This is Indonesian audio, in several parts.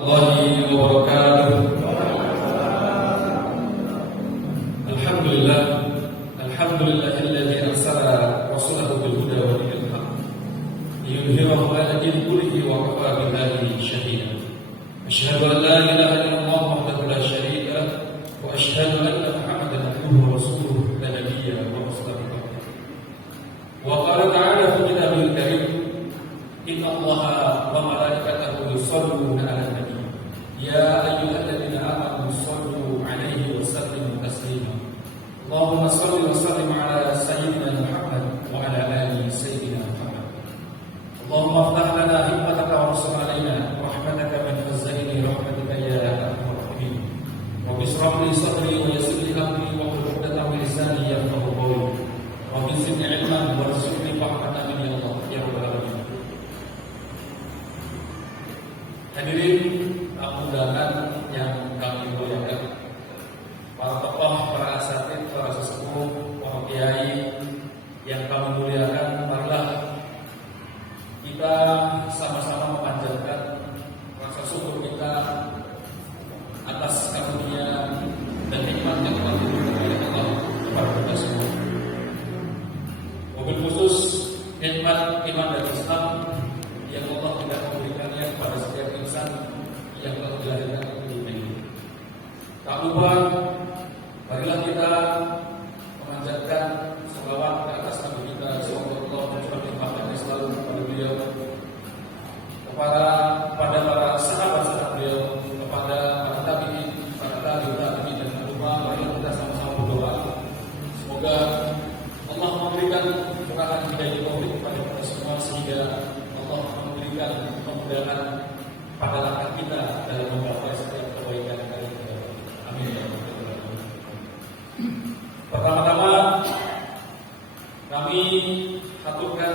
warahmatullahi wabarakatuh. Alhamdulillah, alhamdulillahilladzi arsala rasulahu bil huda wa dinil haq liyudhhirahu 'ala dini kullihi wa kafa billahi shahida. Asyhadu an la ilaha illallah wahdahu la syarika lah wa asyhadu anna Muhammadan abduhu wa rasuluhu la nabiyya wa rasulahu. Wa qala ta'ala fi kitabil karim, inna Allaha wa malaikatahu yusholluna 'alan nabi ya ayyuhalladzina amanu shollu 'alaihi wa sallimu taslima. Allahumma shalli wa sallim 'ala sayyidina Muhammad wa 'ala ali sayyidina Muhammad. Allahumma iftah lana hikmataka wa rasul 'alaina wa rahmataka min khazaini rahmatika ya arhamar rahimin. Wa bishrah li sadri wa yassir li amri wa hlul 'uqdatam min lisani yafqahu qawli. Wa zidni 'ilman warzuqni fahman amin ya Allah ya rabbal alamin. Hadirin undangan yang kami muliakan, para tokoh, para asatidz, para sesepuh, para kiai yang kami muliakan, marilah kita sama-sama memanjatkan rasa syukur kita atas karunia dan nikmat yang telah diberikan oleh Allah kepada kita semua. Mobil khusus nikmat iman dan Islam yang Allah tidak memberikannya kepada setiap insan yang telah dilahirkan di dunia ini. Tak lupa, marilah kita memanjatkan selawat ke atas Nabi kita sallallahu alaihi wasallam yang selalu kepada beliau, kepada para sahabat-sahabat beliau, kepada para tabi'in, para tabi'in, dan tak lupa marilah kita sama-sama berdoa semoga Allah memberikan kekuatan hidayah taufik kepada kita semua sehingga Allah memberikan kemudahan pada langkah kita dalam menggapai setiap kebaikan yang ada. Amin ya rabbal alamin. Pertama-tama kami haturkan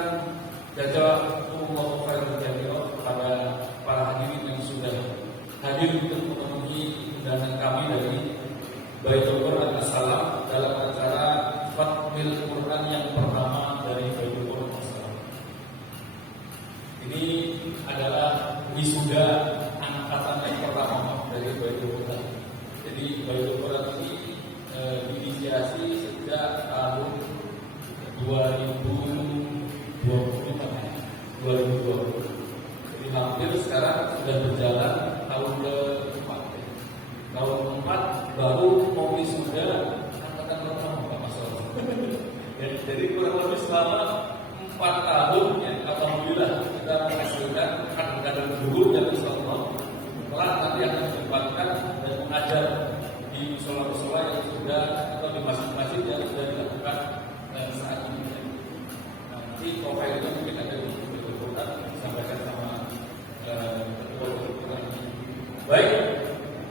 jazakumullahu khairan katsiran kepada para hadirin yang sudah hadir untuk memenuhi undangan kami dari Baitul Quran As-Salam dalam acara Fatmil Quran yang pertama dari Baitul Quran As-Salam. Ini adalah wisuda angkatan yang pertama dari Baitul Quran. Jadi Baitul Quran ini diinisiasi sejak tahun 2020. Jadi hampir sekarang sudah berjalan tahun ke-4. Tahun ke-4 baru mau wisuda angkatan pertama, Pak Mas. Jadi kurang lebih selama 4 tahun ya, alhamdulillah kita menghasilkan kader-kader guru yang insyaallah telah nanti akan ditempatkan dan mengajar di musola-musola yang sudah atau di masjid-masjid yang sudah dilakukan saat ini. Nanti profilnya mungkin ada di Quran disampaikan sama ketua Quran ini. Baik,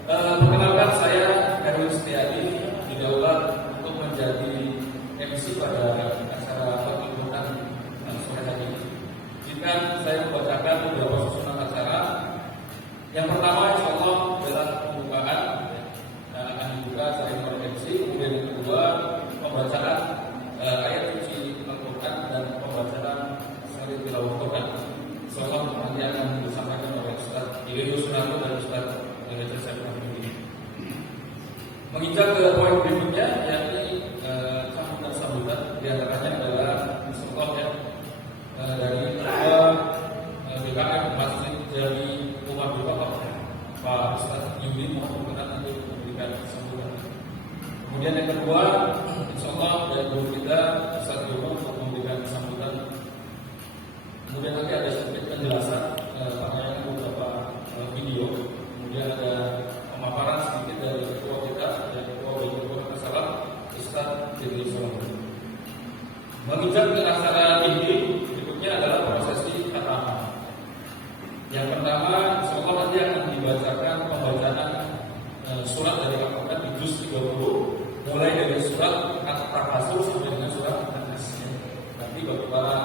perkenalkan saya Erwin Setiadi didaulat untuk menjadi MC pada acara Fatmil Quran sore hari ini. Izinkan saya membacakan beberapa susunan acara. Yang pertama insyaallah adalah pembukaan, akan dibuka saya oleh MC. Kemudian yang kedua pembacaan ayat suci Al-Quran dan pembacaan salib tilawah Quran. Insyaallah nanti akan disampaikan oleh Ustaz Ilham Sunarto dan Ustaz Manajer Syekh ini. Menginjak ke poin berikutnya yakni sambutan di antaranya adalah insyaallah ya dari ketua BKM Masjid dari Umar bin Khattab Pak Ustaz Yudi Muhammad untuk memberikan sambutan. Kemudian yang kedua insyaallah dari guru kita Ustaz Yudi untuk memberikan sambutan. Kemudian nanti ada sedikit penjelasan pakaian beberapa video. Kemudian ada pemaparan sedikit dari ketua kita dan ketua Baitul Quran As-Salam Ustaz Idris Sulaiman. Menginjak ke acara ini berikutnya adalah prosesi khatam. Yang pertama, insyaallah nanti akan dibacakan pembacaan surat dari Al-Quran di juz 30, mulai dari surat At-Takasur sampai dengan surat An-Nas. Nanti bagi para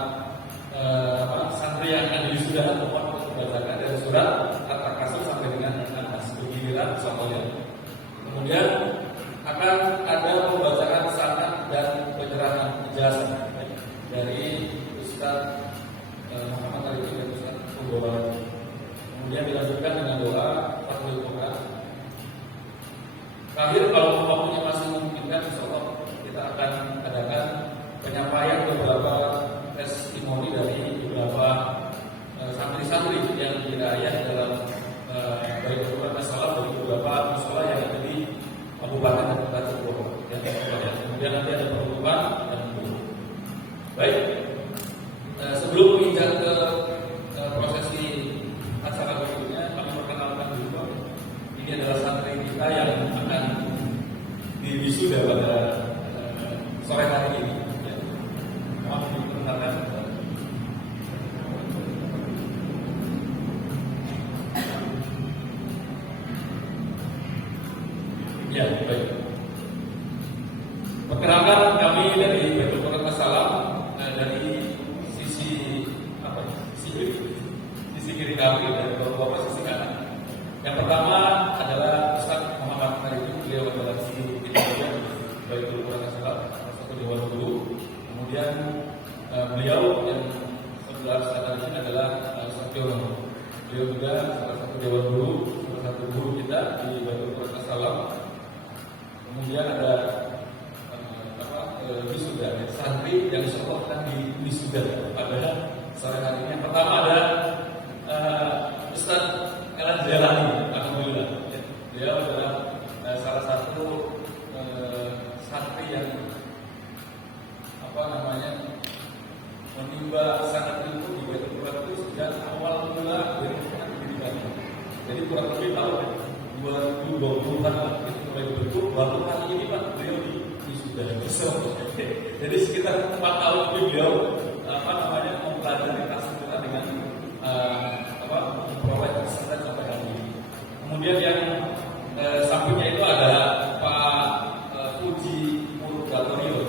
santri yang ada di sudah tempat membacakan dari surat At-Takasur sampai dengan An-Nas. Beginilah insyaallah. Kemudian akan ada pembacaan sanad dan penyerahan ijazah dari Ustaz Muhammad Arifin dan Ustaz Pembawa. Kemudian dilanjutkan dengan doa wisuda pada sore hari ini. Ya. Mohon diperkenalkan. Ya, baik. Perkenalkan kami dari Baitul Quran Assalam dari sisi apa? Sisi kiri kami dan bapak sisi kanan. Yang pertama adalah Ustaz Muhammad Arifin, beliau adalah guru kita Baitul Quran Assalam, satu Dewan Guru. Kemudian beliau yang sebelah sana ini adalah Ustaz Jono. Beliau juga salah satu Dewan Guru, salah satu guru kita di Baitul Quran Assalam. Kemudian ada wisuda, santri yang insyaallah akan di wisuda pada sore hari ini. Yang pertama ada Ustaz Elan Jalani, alhamdulillah. Dia adalah salah satu santri yang menimba sangat ilmu di Baitul Quran itu sejak awal mula dari pendidikan. Jadi kurang lebih tahun 2020-an itu mulai berbentuk, baru kali ini Pak beliau sudah jadi sekitar 4 tahun itu beliau mempelajari tasawuf dengan memperoleh kesempatan sampai hari ini. Kemudian yang sampingnya itu ada Pak Puji Murugatorio,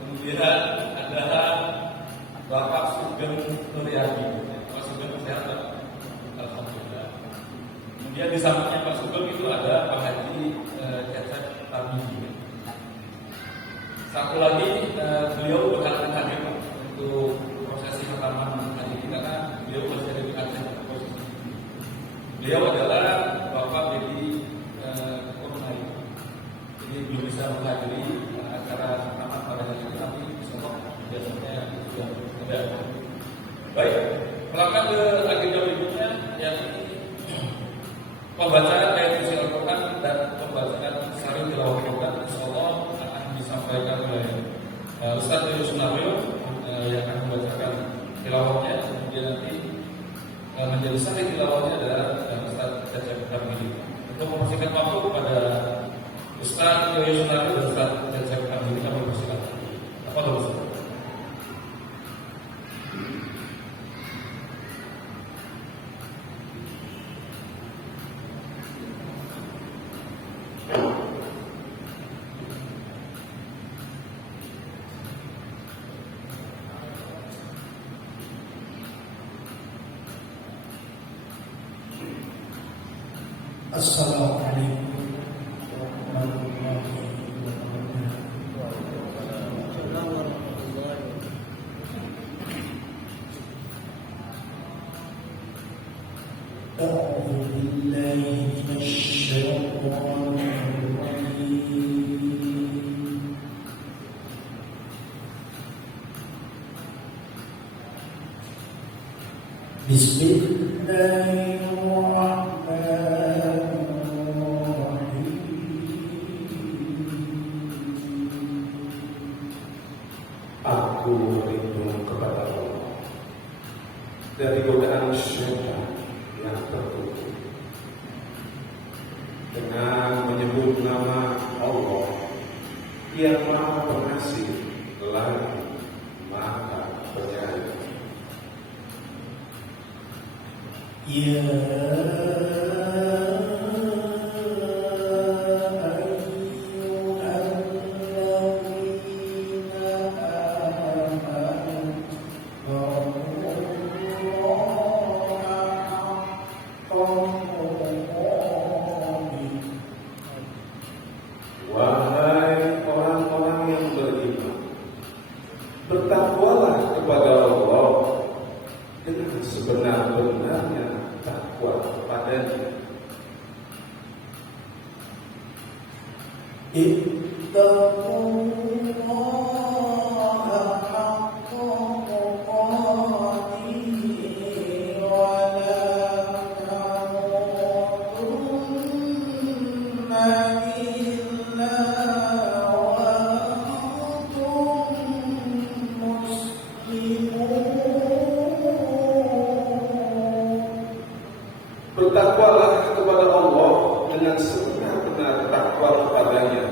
kemudian ada Bapak Sugeng Nuryadi. Pak Sugeng sehat, alhamdulillah. Kemudian di sampingnya Pak Sugeng itu ada Pak Haji Cecep Tabidi. Satu lagi beliau berhalangan hadir untuk prosesi khataman hari ini karena beliau masih ada di Aceh. Beliau adalah Bapak Dedi Kurunai. Jadi belum bisa menghadiri acara khataman pada hari ini, tapi besok biasanya sudah ada. Baik, melangkah ke agenda berikutnya yang pembacaan ayat suci Al-Quran dan pembacaan sari tilawah Al-Quran insyaallah akan disampaikan oleh Ustaz Yusuf Nabil yang akan membacakan tilawahnya. Kemudian nanti menjadi sari tilawahnya adalah Ustaz Cecep Tabidi. Untuk mempersingkat waktu kepada Ustaz Yusuf Nabil dan Ustaz Cecep Tabidi, kami persilakan. Apa Ustaz? Assalamualaikum warahmatullahi wabarakatuh. A'udzu billahi minasy syaithanir rajim. Bismillahirrahmanirrahim. Aku berlindung kepada Allah dari godaan syaitan yang tertutup dengan menyebut nama Allah yang Maha Pengasih lagi Maha Penyayang. Ya wahai orang-orang yang beriman, bertakwalah kepada Allah dengan sebenar-benarnya takwa kepadanya. Ittaqullaha haqqa tuqatih wa la tamutunna illa wa antum muslimun. Bertakwalah kepada Allah dengan sebenar benar-benar takwa kepadanya,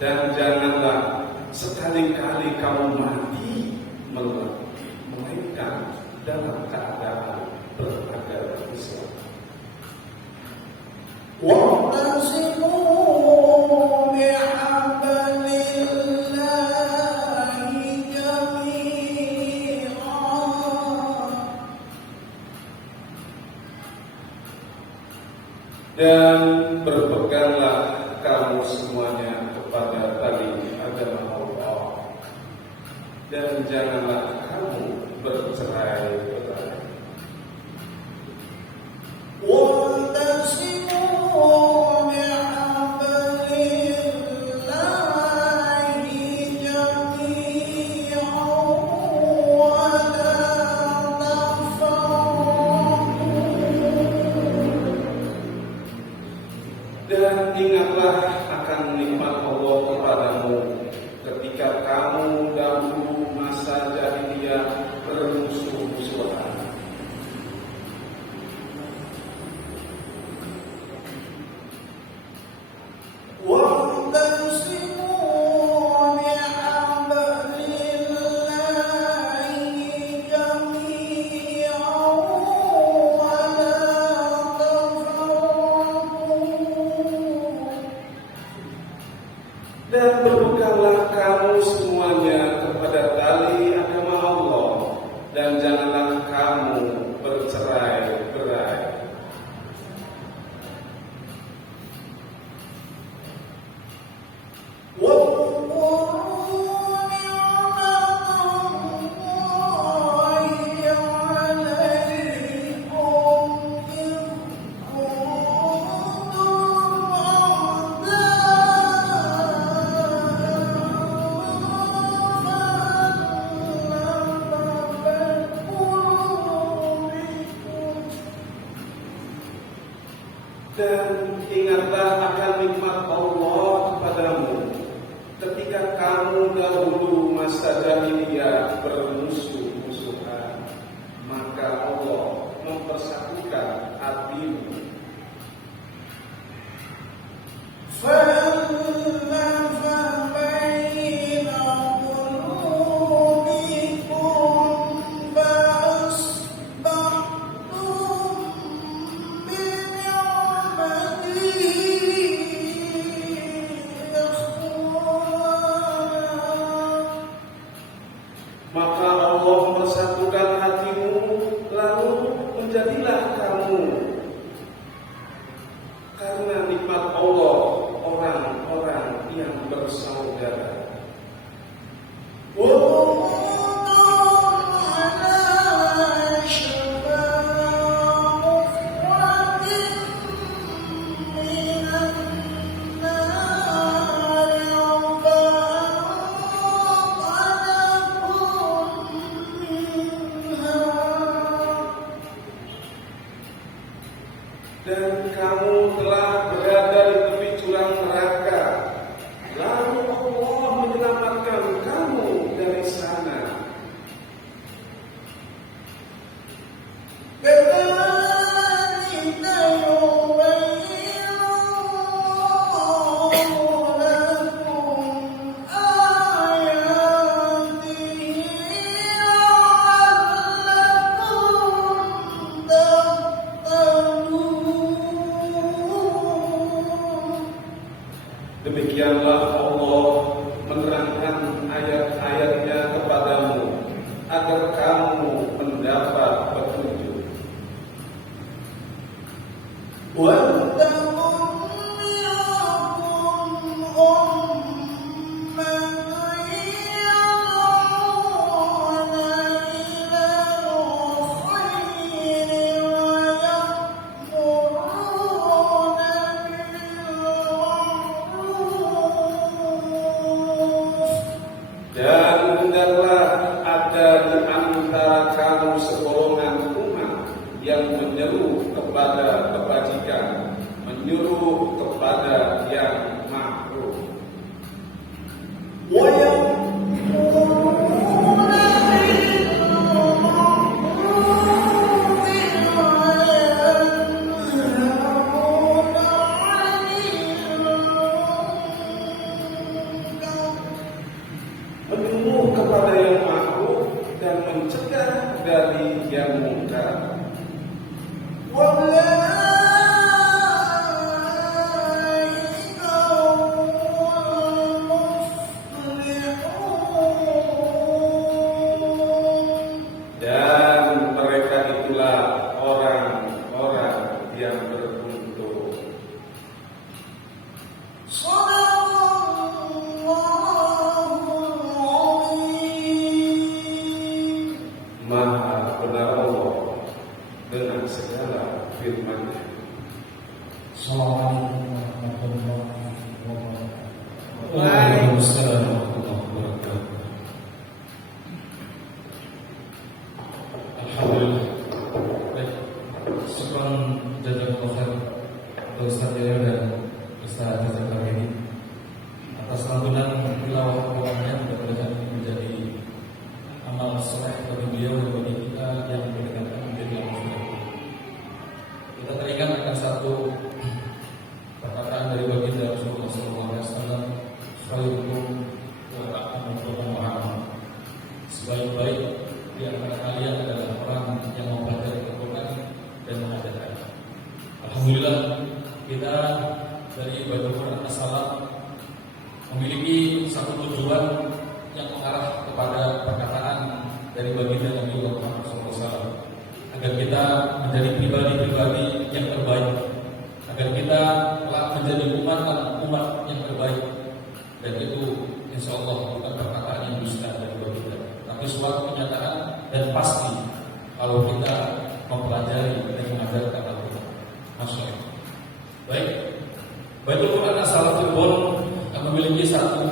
dan janganlah sekali-kali kamu mati melainkan dalam keadaan beragama Islam. واعتصموا بحبل الله جميعا Dan berpeganglah kamu semuanya kepada tali agama Allah, dan janganlah kamu bercerai-berai. واعتصموا بحبل الله جميعا ولا تفرقوا. Dan ingatlah akan nikmat Allah kepadamu ketika kamu dahulu masa jahiliyah bermusuh-musuhan. واعتصموا بحبل الله جميعا ولا تفرقوا. Dan berpeganglah kamu semuanya kepada tali agama Allah, dan janganlah kamu bercerai-berai. واذكروا نعمة الله عليكم إذ كنتم Dan ingatlah akan nikmat Allah kepadamu ketika kamu dahulu masa jahiliyah bermusuh-musuhan, maka Allah mempersatukan hatimu. فألف بين قلوبكم فأصبحتم بنعمته إخوانا. Maka Allah mempersatukan hatimu, lalu menjadilah kamu karena nikmat Allah orang-orang yang bersaudara. وكنتم على شفا حفرة من النار فأنقذكم منها. Dan kamu telah berada di tepi jurang neraka, lalu Allah menyelamatkan kamu dari sana. كذلك يبين الله لكم آياته لعلكم تهتدون. Demikianlah Allah menerangkan ayat-ayatnya kepadamu agar kamu mendapat petunjuk. وَلْتَكُن مِّنكُمْ أُمَّةٌ يَدْعُونَ إِلَى الْخَيْرِ وَيَأْمُرُونَ بِالْمَعْرُوفِ. Dan hendaklah ada di antara kamu segolongan umat yang menyeru kepada kebajikan, menyuruh kepada yang ma'ruf. وَيَأْمُرُونَ بِالْمَعْرُوفِ وَيَنْهَوْنَ عَنِ الْمُنكَرِ segala firman-Nya. Assalamualaikum warahmatullahi wabarakatuh. Waalaikumsalam warahmatullahi wabarakatuh. Alhamdulillah. Baik. Syukran jazakallahu khair untuk Ustaz Yahya dan Ustaz Jazakar ini atas lantunan tilawah Al-Qur'annya mudah-mudahan menjadi amal soleh bagi beliau dan bagi kita yang berdekatan menjadi amal soleh. Kita teringat akan satu perkataan dari baginda Rasulullah SAW, "Khairukum wa a'lamukum ma'am." Sebaik-baik di antara kalian adalah orang yang mempelajari Al-Quran dan mengajarkan. Alhamdulillah kita dari Baitul Quran As-Salam memiliki satu tujuan yang mengarah kepada perkataan dari baginda Nabi Muhammad SAW, agar kita menjadi pribadi-pribadi yang terbaik, agar kita telah menjadi umat yang terbaik. Dan itu insya Allah bukan perkataan yang dusta dari baginda, tapi suatu kenyataan dan pasti kalau kita mempelajari dan mengajarkan Al-Quran. Masya Allah. Baik, Baitul Quran As-Salam memiliki satu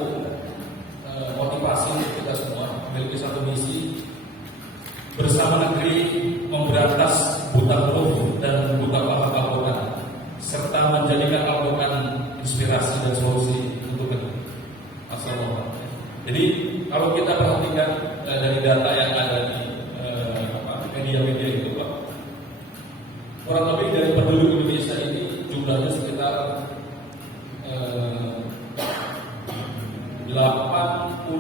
motivasi untuk kita semua, memiliki satu misi bersama negeri memberantas buta huruf dan buta paham Al-Quran, serta menjadikan Al-Quran inspirasi dan solusi untuk negeri. Masyaallah. Jadi kalau kita perhatikan dari data yang ada di media-media itu, Pak, kurang lebih dari penduduk Indonesia ini jumlahnya sekitar 86%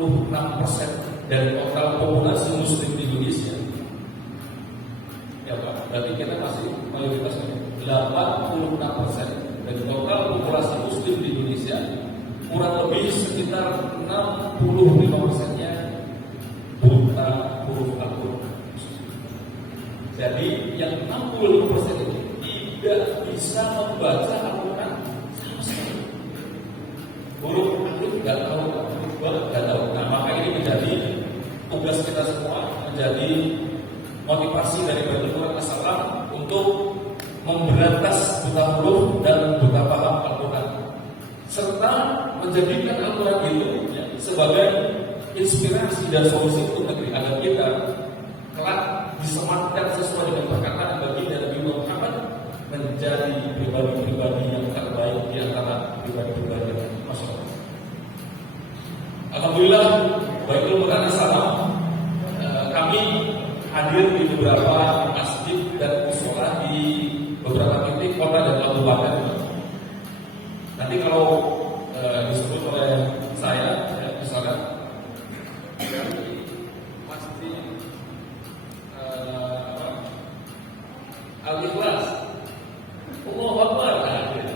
dari total populasi Muslim di Indonesia. Ya Pak, berarti kita masih mayoritas. 86% dari total populasi Muslim di Indonesia, kurang lebih sekitar 65%-nya buta huruf Al-Quran. Jadi yang 65% itu tidak bisa membaca Al-Quran sama sekali. Huruf alif nggak tahu, huruf ba nggak tahu. Nah, maka ini menjadi tugas kita semua, menjadi motivasi dari Baitul Quran As-Salam untuk memberantas buta huruf dan buta paham Al-Quran, serta menjadikan Al-Quran itu sebagai inspirasi dan solusi untuk negeri, agar kita kelak disematkan sesuai dengan perkataan baginda Nabi Muhammad menjadi pribadi-pribadi yang terbaik di antara pribadi-pribadi yang masuk. Alhamdulillah, Baitul Quran As-Salam kami hadir di beberapa masjid dan mushola di beberapa titik kota dan kabupaten. Nanti kalau disebut oleh saya, misalnya masjid Al-Ikhlas, Allahu Akbar, Al-Ikhlas,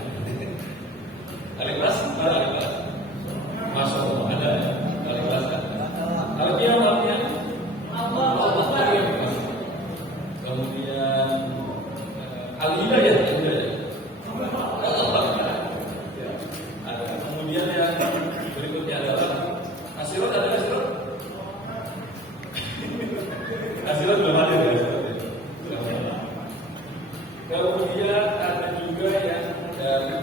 Al-Ikhlas, Masya Allah, ada Al-Ikhlas kan? Al-Qiyamahnya Allahu Akbar, kemudian Al-Hidayah, ada. Kemudian yang berikutnya adalah Asirat, ada Asirat? Asirat belum ada ya? Kemudian ada juga yang dari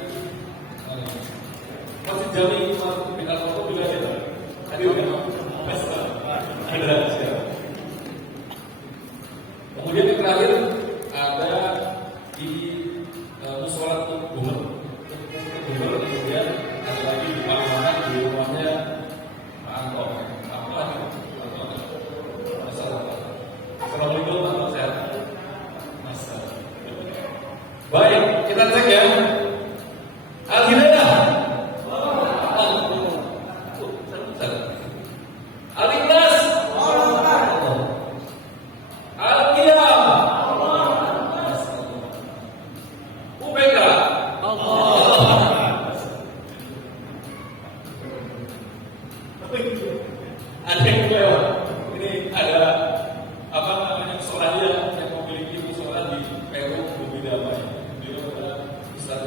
Masjid Jami bin Al-Fatah juga ada. Hadir kan? Ada. Kemudian yang terakhir ada di Mushola Gubernur. Kemudian ada lagi di Pahlawan di rumahnya Pak Anton. Apa lagi? Assalamualaikum warahmatullahi wabarakatuh. Baik, kita cek ya. Al-Hidayah, Al-Ikhlas, Al-Qiyamah, UPK, ada yang lewat. Ini ada apa namanya, solahnya yang memiliki musola di Peru lebih damai. Beliau adalah Ustaz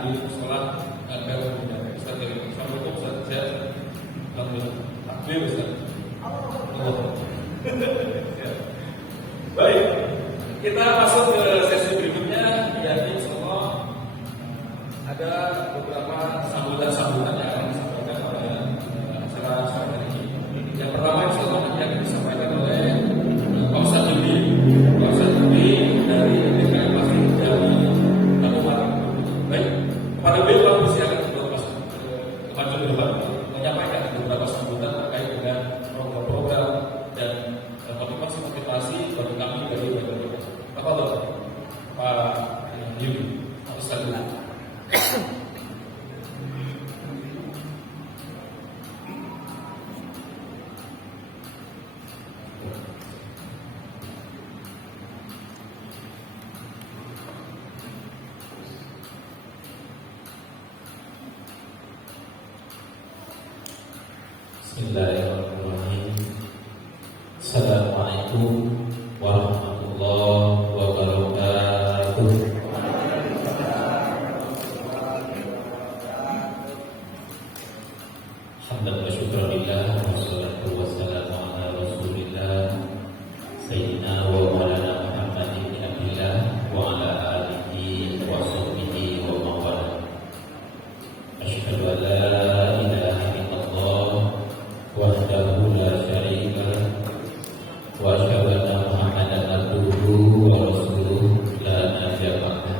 di sekolah agar menjadi Ustaz dari Assalamualaikum Ustaz. Saya alhamdulillah takbir Ustaz. Baik, kita masuk ke sesi berikutnya, yakni insyaallah ada beberapa sambutan yang akan disampaikan oleh acara hari ini. Yang pertama insyaallah yang disampaikan oleh Pak Ustaz Judi dari DKM Masjid Jami Kabupaten. Baik, kepada beliau silakan untuk masuk ke maju ke depan menyampaikan beberapa sambutan terkait dengan program-program dan motivasi bagi kami dari Badan. Pak Yudi, Ustaz Judi. Bismillahirrahmanirrahim. Assalamualaikum warahmatullahi wabarakatuh. Hamdan wa syukran lillah wa salatu wassalamu ala rasulillah Sayyidina wa maulana Muhammad ibn Abdillah wa ala alihi wa sahbihi wa mawala. Asyhadu an la ilaha illallah wahdahu la syarika lah wa asyhadu anna Muhammadan abduhu wa rasuluh la nabiyya ba'dah.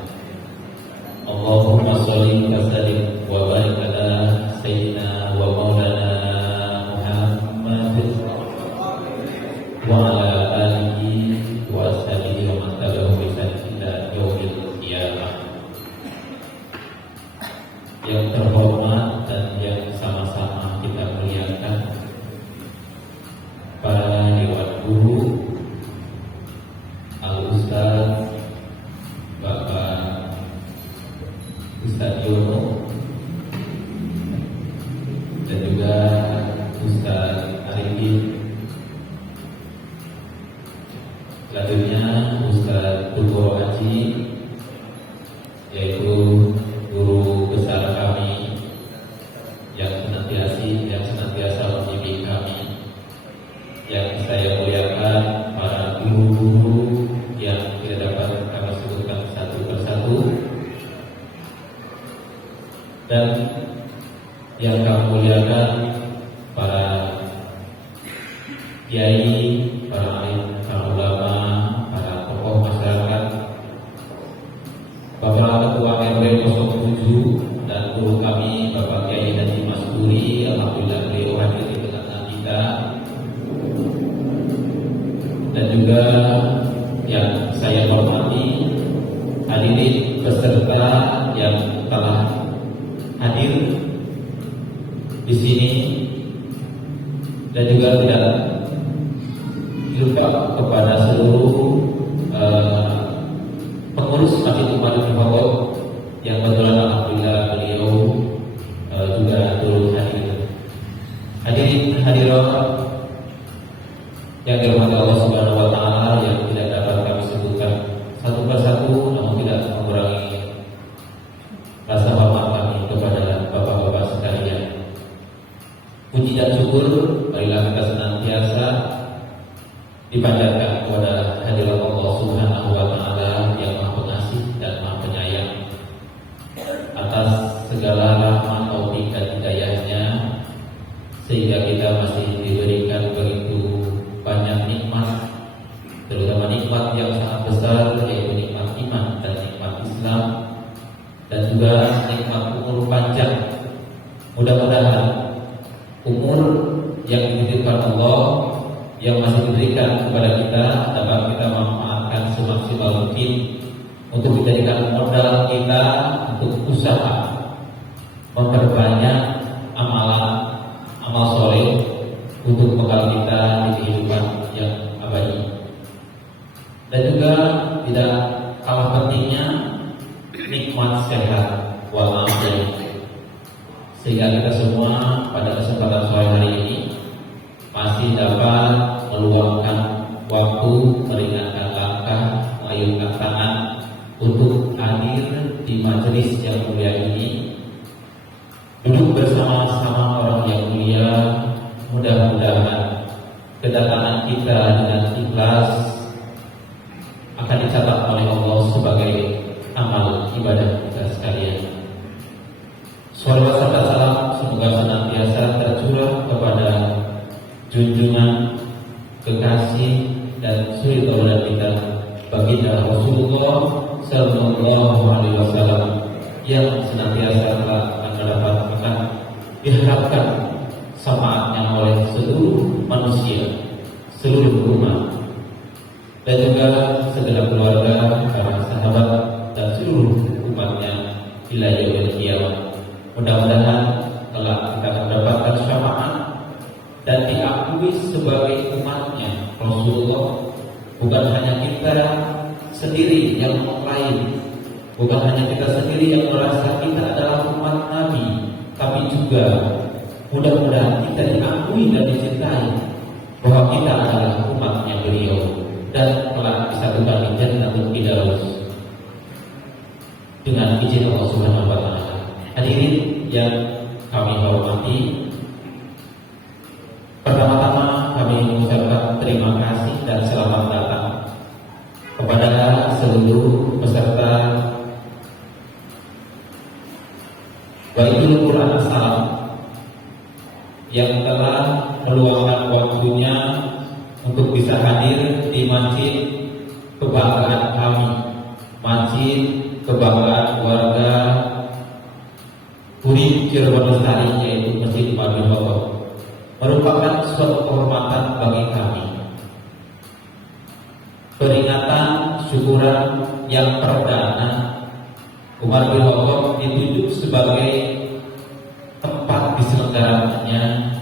Allahumma shalli wa sallim wa barik ala sayyidina wa maulana Muhammad wa ala alihi wa ashabihi wa man tabi'ahum bi ihsan ila yaumil qiyamah. Yang terhormat dan yang sama-sama kita muliakan para dewan guru, Al-Ustaz Bapak Ustaz Yono dan juga Ustaz Arifin, selanjutnya Ustaz Tugo Haji, yaitu guru besar kami yang senantiasa membimbing kami. Yang saya muliakan para guru-guru yang tidak dapat kami sebutkan satu persatu, dan yang kami muliakan para kiai, para alim, para ulama, para tokoh masyarakat, Bapak Ketua RW 07 dan guru kami Bapak Kiai Haji Mas Duri. Alhamdulillah beliau hadir di tengah kita. Dan juga yang saya hormati hadirin peserta yang telah hadir di sini, dan juga tidak lupa kepada seluruh pengurus Masjid Umat Hifadhah yang kebetulan alhamdulillah beliau juga turut hadir. Hadirin hadirat yang dirahmati Allah Subhanahu wa taala, yang tidak dapat kami sebutkan satu persatu, namun tidak mengurangi rasa hormat kami kepada bapak-bapak sekalian. Puji dan syukur marilah kita senantiasa dipanjatkan kepada hadirat Allah Subhanahu wa taala yang Maha Pengasih dan Maha Penyayang atas segala rahmat taufik dan hidayahnya, sehingga kita masih diberikan begitu banyak nikmat, terutama nikmat yang sangat besar, yaitu nikmat iman dan nikmat Islam, dan juga nikmat umur panjang. Mudah-mudahan umur yang dititipkan Allah yang masih diberikan kepada kita dapat kita manfaatkan semaksimal mungkin untuk dijadikan modal kita untuk usaha memperbanyak amal soleh untuk bekal kita di kehidupan yang abadi. Dan juga tidak kalah pentingnya nikmat sehat walafiat, sehingga kita semua pada kesempatan sore hari ini masih dapat meluangkan waktu, meringankan langkah, mengayunkan tangan untuk hadir di majelis yang mulia ini, duduk bersama-sama orang yang mulia. Mudah-mudahan kedatangan kita dengan ikhlas akan dicatat oleh Allah sebagai amal ibadah kita sekalian. Salawat serta salam semoga senantiasa tercurah kepada junjungan kekasih dan suri tauladan kita baginda Rasulullah Sallallahu Alaihi Wasallam yang senantiasa akan diharapkan syafaatnya oleh seluruh manusia, seluruh umat, dan juga segala keluarga, para sahabat dan seluruh umatnya ila yaumil qiyamah. Mudah-mudahan telah kita mendapatkan syafaat dan diakui sebagai umatnya Rasulullah. Bukan hanya kita sendiri yang mengklaim, bukan hanya kita sendiri yang merasa kita adalah umat Nabi, tapi juga mudah-mudahan kita diakui dan dicintai bahwa kita adalah umatnya beliau dan telah disatukan di Jannatul Firdaus dengan izin Allah Subhanahu wa taala. Hadirin yang kami hormati, pertama-tama kami mengucapkan terima kasih dan selamat datang kepada seluruh peserta Baitul Quran Assalam yang telah meluangkan waktunya untuk bisa hadir di masjid kebanggaan kami, masjid kebanggaan warga Urip Cirebon Lestari, yaitu Masjid Imam bin Khattab. Merupakan suatu kehormatan bagi kami, peringatan syukuran yang perdana Umar bin Khattab ditunjuk sebagai tempat diselenggaranya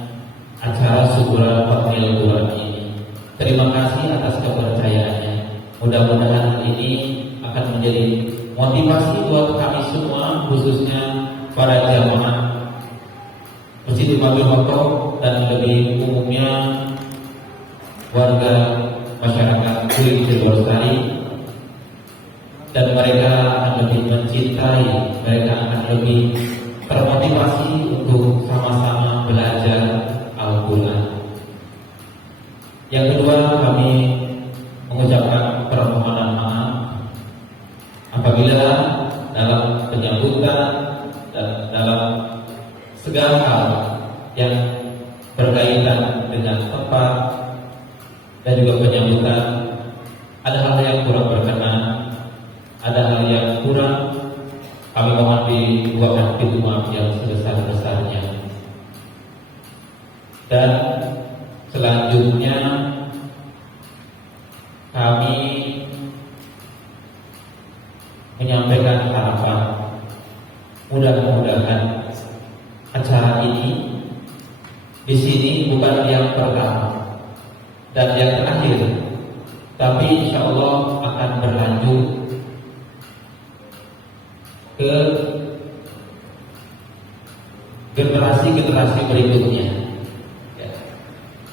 acara syukuran Fadlil Quran ini. Terima kasih atas kepercayaannya. Mudah-mudahan ini akan menjadi motivasi buat kami semua, khususnya para jamaah Masjid Imam bin Khattab dan lebih umumnya warga masyarakat Urip Cirebon Lestari, dan mereka akan lebih mencintai, mereka akan lebih termotivasi untuk sama-sama belajar Al-Quran. Yang kedua, kami mengucapkan permohonan maaf apabila dalam penyambutan dan dalam segala hal yang berkaitan dengan tempat dan juga penyambutan ada hal yang kurang berkenan, ada hal yang kurang, kami mohon dibuatkan pintu maaf yang sebesar-besarnya. Dan selanjutnya kami menyampaikan harapan mudah-mudahan acara ini di sini bukan yang pertama dan yang terakhir, tapi insya Allah akan berlanjut ke generasi berikutnya,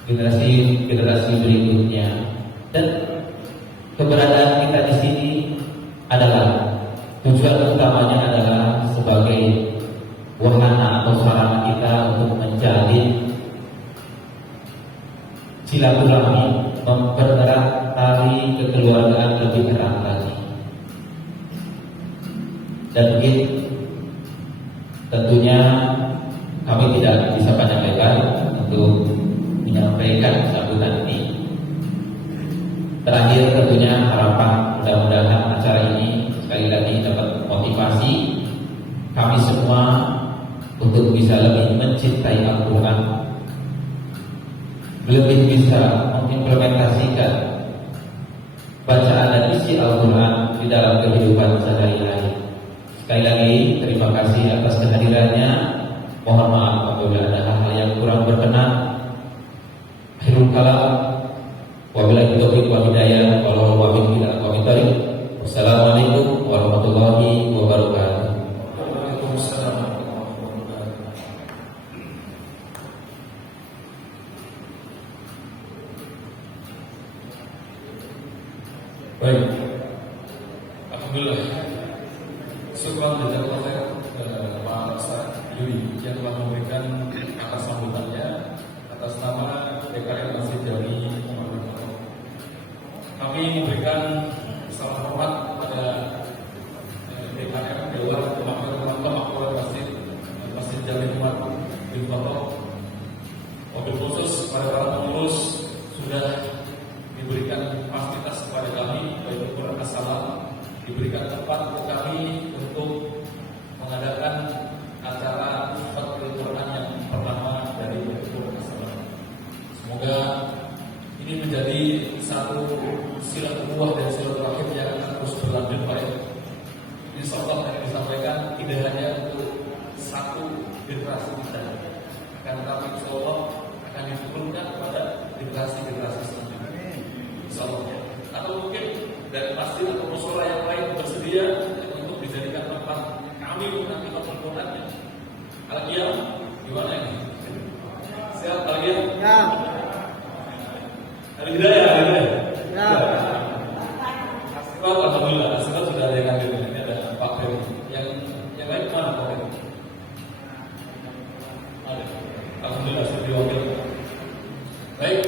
generasi berikutnya. Dan keberadaan kita di sini adalah tujuan utamanya adalah sebagai wahana atau sarana kita untuk menjalin silaturahmi, mempererat tali kekeluargaan lebih erat lagi. Dan mungkin tentunya kami tidak bisa panjang lebar untuk menyampaikan sambutan ini. Terakhir tentunya harapan mudah-mudahan acara ini sekali lagi dapat motivasi kami semua untuk bisa lebih mencintai Al-Quran, lebih bisa mengimplementasikan bacaan dan isi Al-Quran di dalam kehidupan sehari-hari. Sekali lagi terima kasih atas kehadirannya. Mohon maaf apabila ada hal-hal yang kurang berkenan. Akhirul kalam, wabillahi taufiq wal hidayah, wallahu muwaffiq ila aqwamit thoriq. Wassalamualaikum warahmatullahi wabarakatuh. Waalaikumsalam warahmatullahi wabarakatuh. Baik, alhamdulillah. Syukur Yuri yang telah memberikan kata sambutannya atas nama DKM Masjid Jami Umar bin Khattab. Kami memberikan salam hormat kepada DKM Dewan Kemakmuran Masjid Jami Umar bin Khattab. Wabil khusus pada para pengurus sudah diberikan fasilitas kepada kami, yaitu Quran As-Salam, diberikan tempat untuk kami untuk mengadakan acara Fathul Quran yang pertama dari Quran As-Salam. Semoga ini menjadi satu silaturahmi dan silaturahim yang akan terus berlanjut baik. Insyaallah yang disampaikan tidak hanya untuk satu generasi kita, akan tetapi insyaallah akan diturunkan kepada generasi-generasi selanjutnya. Insyaallah. Atau mungkin dari masjid atau mushola yang lain bersedia untuk dijadikan tempat kami nanti Al-Qurannya. Al-Qiyam gimana ini? Siap Al-Qiyam? Ya. Al-Hidayah. Ya. Alhamdulillah, sekarang sudah ada yang hadir. Ini ada Pak Ferry. Yang lain mana Pak Ferry? Ada. Alhamdulillah sudah diwakil. Baik.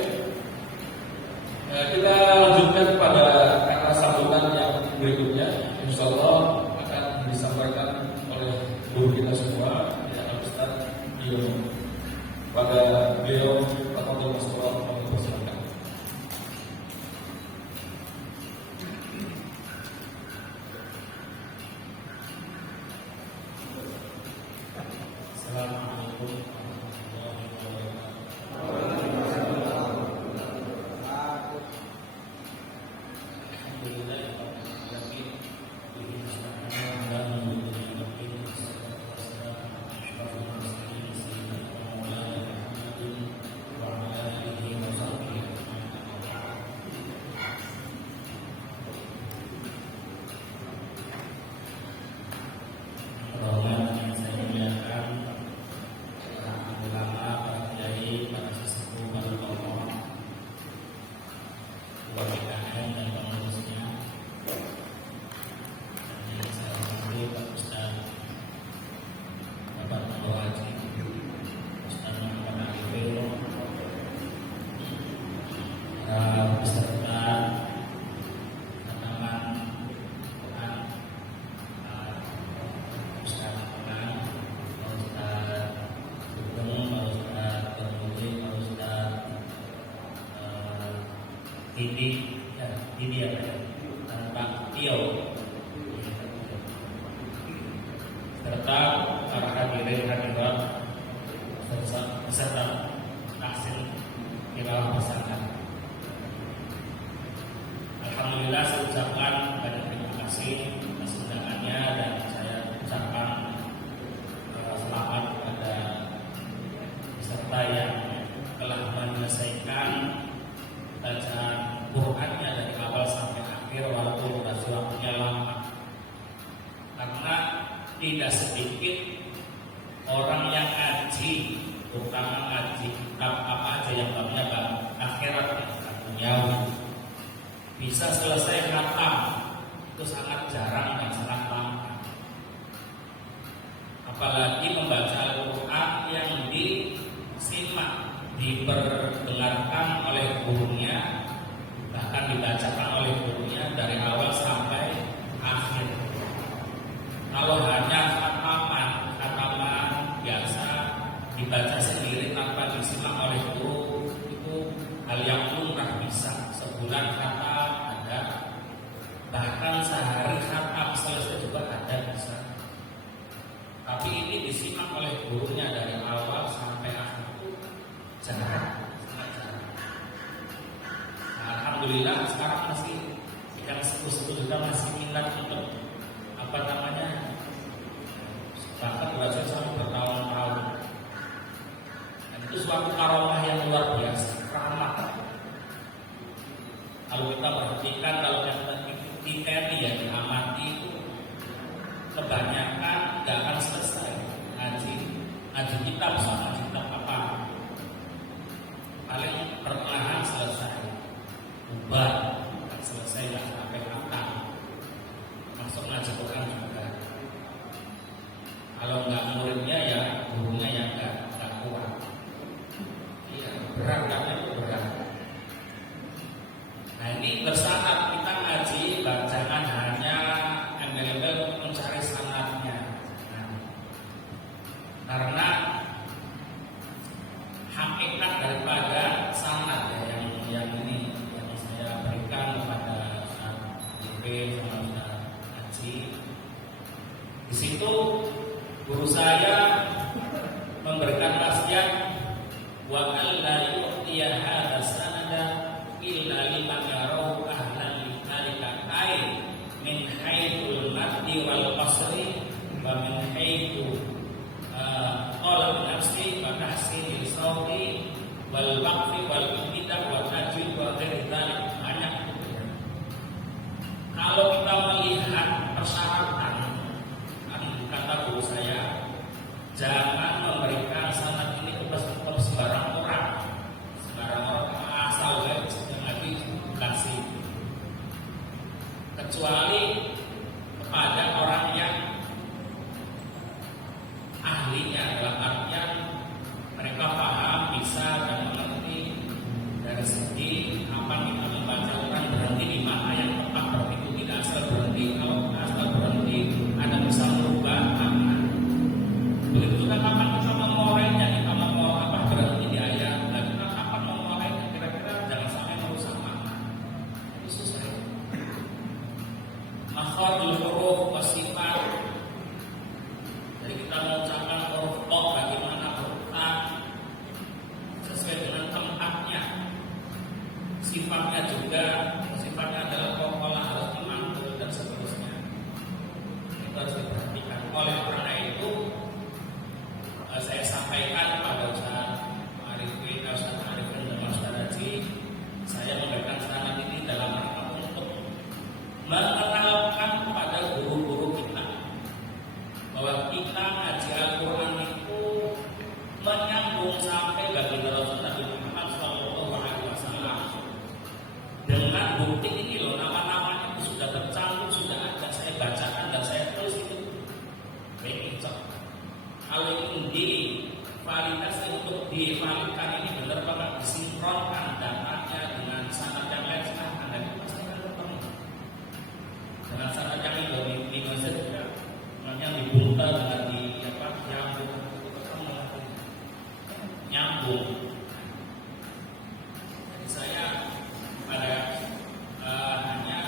Kita lanjutkan pada kata sambutan yang berikutnya. Insyaallah akan disampaikan oleh guru kita semua, ya Ustaz Dio. Pada beliau Fathul Mas'ullah mempersilakan. Assalamualaikum warahmatullahi wabarakatuh. Ini apa ya? Pak Tio serta para hadirin hadirat beserta taksil tilawah pesantren. Alhamdulillah saya ucapkan banyak terima kasih atas undangannya dan saya ucapkan selamat kepada peserta yang telah menyelesaikan bacaan Qurannya dari awal sampai akhir walaupun durasi waktunya lama, karena tidak sedikit orang yang ngaji, terutama ngaji kitab apa aja yang babnya bab akhirat dan duniawi, bisa selesai khatam itu sangat jarang dan sangat lama. Apalagi membaca Al-Quran yang disimak, diperdengarkan oleh gurunya, bahkan dibacakan oleh gurunya dari awal sampai akhir. Kalau hanya khataman biasa dibaca sendiri tanpa disimak oleh guru, itu hal yang lumrah bisa. Sebulan khatam ada, bahkan sehari khatam selesai juga ada bisa. Tapi ini disimak oleh gurunya dari awal sampai akhir itu jarang. Alhamdulillah sekarang masih yang sepuh-sepuh juga masih minat untuk bahkan belajar sampai bertahun-tahun. Dan itu suatu karomah yang luar biasa, rahmat. Kalau kita perhatikan, kalau kita yang diamati itu kebanyakan nggak akan selesai ngaji kitab sama kitab apa, paling pertengahan selesai, bubar, nggak selesai nggak sampai khatam, masuk ngaji Quran juga. Kalau nggak muridnya ya karena hakikat daripada sanad yang ini yang saya berikan kepada Ustaz Ibrahim sama Ustaz Haji. Di situ guru saya memberikan wasiat wa alla yu'tiya hadza sanada illa liman yarau ahlan lidzalika ai min haitsul maddi wal qasri wa min haitsu qala nafsi wa tahsinil sawti wal waqfi wal ibtidah wa tajwid wa ghairi dzalik. Banyak. Kalau kita melihat persyaratan, kata guru saya, jangan memberikan sanad ini kepada sembarang orang asal yang lagi kasih, kecuali kepada orang yang ahlinya, dalam artian mereka paham, bisa dan mengerti dari segi apa kita membaca Quran berhenti di mana yang tepat, begitu tidak asal berhenti. Kalau asal berhenti ada bisa merubah makna. Begitu juga kapan kita memulainya, kita mau apa berhenti di ayat, dan kita kapan memulainya, kira-kira jangan sampai merusak makna. Itu susah. Makhrajul huruf wasifat. Jadi kita mengucapkan huruf O bagaimana huruf A sesuai dengan tempatnya. Sifatnya juga, sifatnya adalah pola harus memantul dan seterusnya. Itu harus diperhatikan. Oleh karena itu saya sampaikan kepada Ustaz Arifin dan Ustaz Haji, saya memberikan sanad ini dalam rangka untuk mengenalkan kepada guru-guru kita bahwa kita ngaji Al-Quran itu menyambung sampai baginda Rasulullah Muhammad SAW. Dengan bukti ini loh, nama-namanya itu sudah tercantum, sudah ada, saya bacakan dan saya tulis itu. Baik, kalau ini validasi untuk divalidkan ini benar banget, disinkronkan datanya dengan sanad yang lain, silahkan, dan itu pasti akan ketemu. Dengan sanad yang Indonesia juga, namanya dibungkal dengan nyambung, itu ketemu lagi, nyambung. Jadi saya pada hanya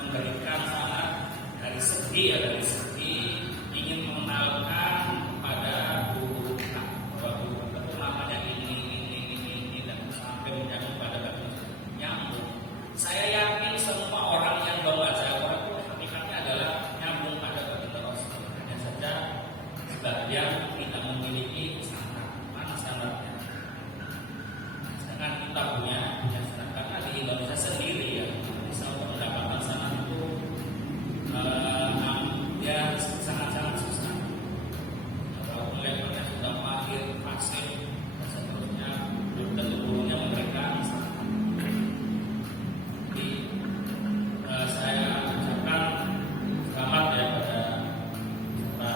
memberikan sanad dari segi ingin mengenalkan pada guru kita bahwa guru kita itu namanya ini dan sampai menjadi pada nyambung. Saya yakin semua orang yang membaca Al-Quran itu hakikatnya adalah nyambung pada baginda Rasul. Hanya saja sebagian tidak memiliki sanad. Mana sanadnya? Sedangkan kita punya sanad, karena di Indonesia sendiri ya bisa mendapatkan sanad itu ya sangat-sangat susah. Kalau levelnya sudah mahir, fasih dan seterusnya, belum tentu gurunya memberikan sanad. Jadi saya ucapkan selamat ya pada peserta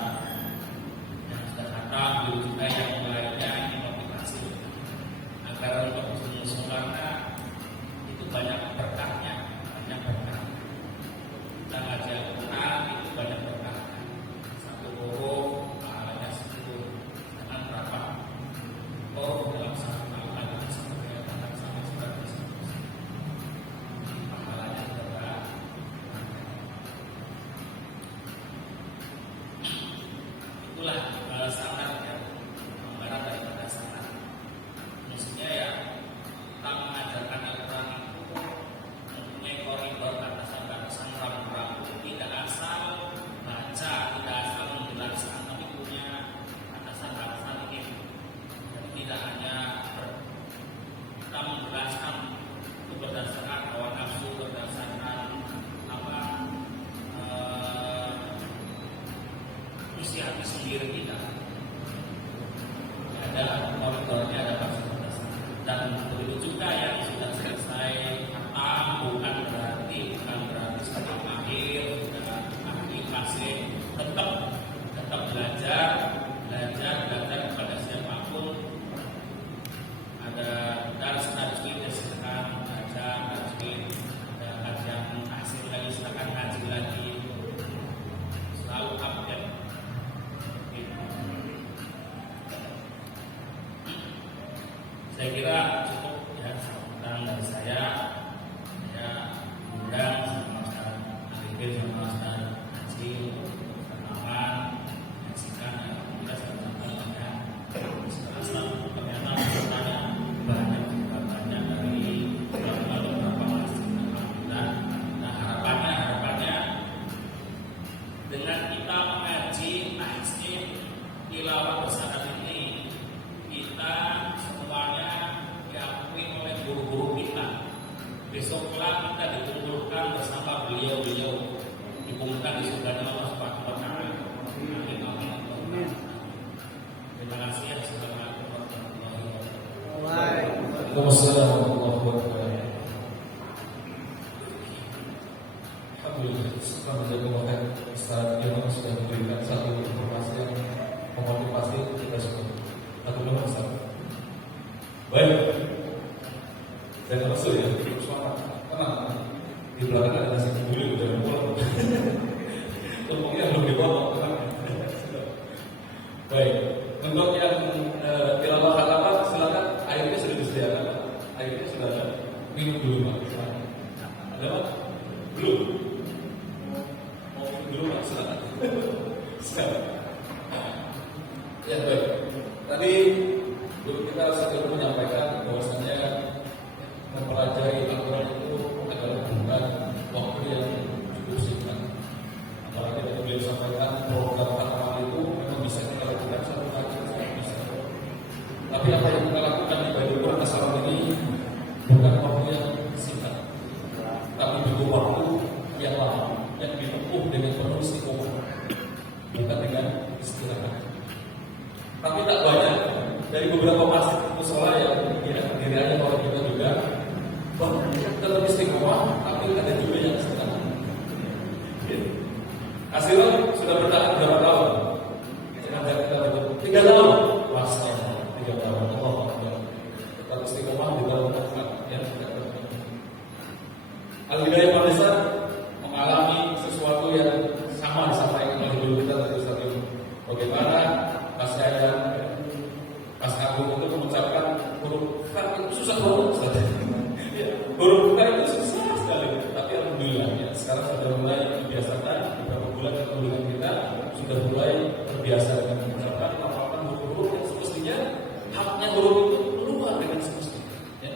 yang sudah datang, guru juga yang lainnya, ini motivasi agar untuk musuh-musuhnya itu banyak berkahnya, Kita ngaji Al-Quran itu banyak berkah. Satu huruf pahalanya 10. Dengan berapa huruf dalam satu kalimat itu sampai sampai 100. Pahalanya berkah. Itulah sanad ya, gambaran daripada sanad. Maksudnya ya, kita mengajarkan Al-Quran itu mempunyai koridor batasan-batasan rambu-rambu, tidak asal baca, tidak asal menjelaskan, tapi punya batasan-batasan ini. Jadi tidak hanya kita menjelaskan itu berdasarkan hawa nafsu, berdasarkan isi hati sendiri, tidak. Saya kira cukup ya sambutan dari saya undang sama Ustaz Arifin sama Ustaz Haji kenalan menyaksikan kita sama-sama ya. Setelah ternyata pesertanya banyak dari beberapa masjid. Nah harapannya dengan kita mengaji tahsin tilawah bersama ini, kita semuanya diakui oleh guru-guru kita. Besok kelak kita dikumpulkan bersama beliau-beliau, dikumpulkan di surga Allah Subhanahu wa taala. Amin. Terima kasih. Assalamualaikum warahmatullahi wabarakatuh. Waalaikumsalam warahmatullahi wabarakatuh. Alhamdulillah, setelah Ustaz Ilham sudah memberikan satu informasi yang memotivasi kita semua. Satu nomor Ustaz. Baik, saya masuk ya, suara tenang. Di belakang ada nasi kuning udah pulang. Tepungnya belum dipotong, tenang. Baik, untuk yang tilawah kata silakan, airnya sudah disediakan, airnya sudah ada. Minum dulu Pak, silakan. Ada Pak? Belum. Mau minum dulu Pak, silakan. Silakan. Ya baik. Tadi guru kita sudah menyampaikan bahwasanya mempelajari Al-Quran itu adalah bukan waktu yang cukup singkat. Apalagi tadi beliau sampaikan program katamal itu memang bisa kita lakukan satu kali bisa. Tapi apa yang kita lakukan di Baitul Quran As-Salam ini bukan waktu yang singkat, tapi butuh waktu yang lama, yang ditempuh dengan penuh istiqomah, bukan dengan istirahat. Tapi tak banyak dari beberapa masjid musola yang dirianya oleh kita juga, tetap istiqomah, tapi ada juga yang istirahat. Hasilnya sudah bertahan berapa tahun? Sekarang kita bertemu 3 tahun. Masya Allah, 3 tahun. Allah tetap istiqomah di dalam masyarakat. Ya, Al-Hidayah Malaysia mengalami sesuatu yang sama disampaikan oleh guru kita tadi Ustaz Ilham. Bagaimana Mas Yahya, Mas Agung itu mengucapkan huruf K itu susah banget Ustaz. Huruf K itu susah sekali. Tapi alhamdulillah ya, sekarang sudah mulai dibiasakan. Beberapa bulan kemudian kita sudah mulai terbiasa dengan mengucapkan lafalkan huruf-huruf yang semestinya haknya huruf itu keluar dengan semestinya. Ya.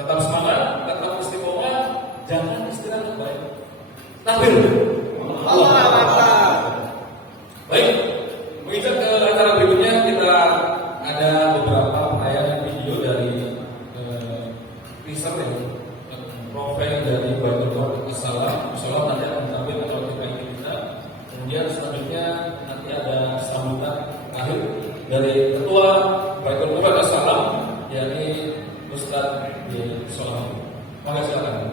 Tetap semangat, tetap istiqomah, jangan istirahat baik. Takbir. Allah Akbar. Baik. Menginjak ke acara berikutnya, kita ada beberapa tayangan video dari teaser ya, profil dari Baitul Quran As-Salam. Insyaallah nanti akan tampil kalau kita. Kemudian selanjutnya nanti ada sambutan akhir dari Ketua Baitul Quran As-Salam, yakni Ustaz Solam. Maka silakan.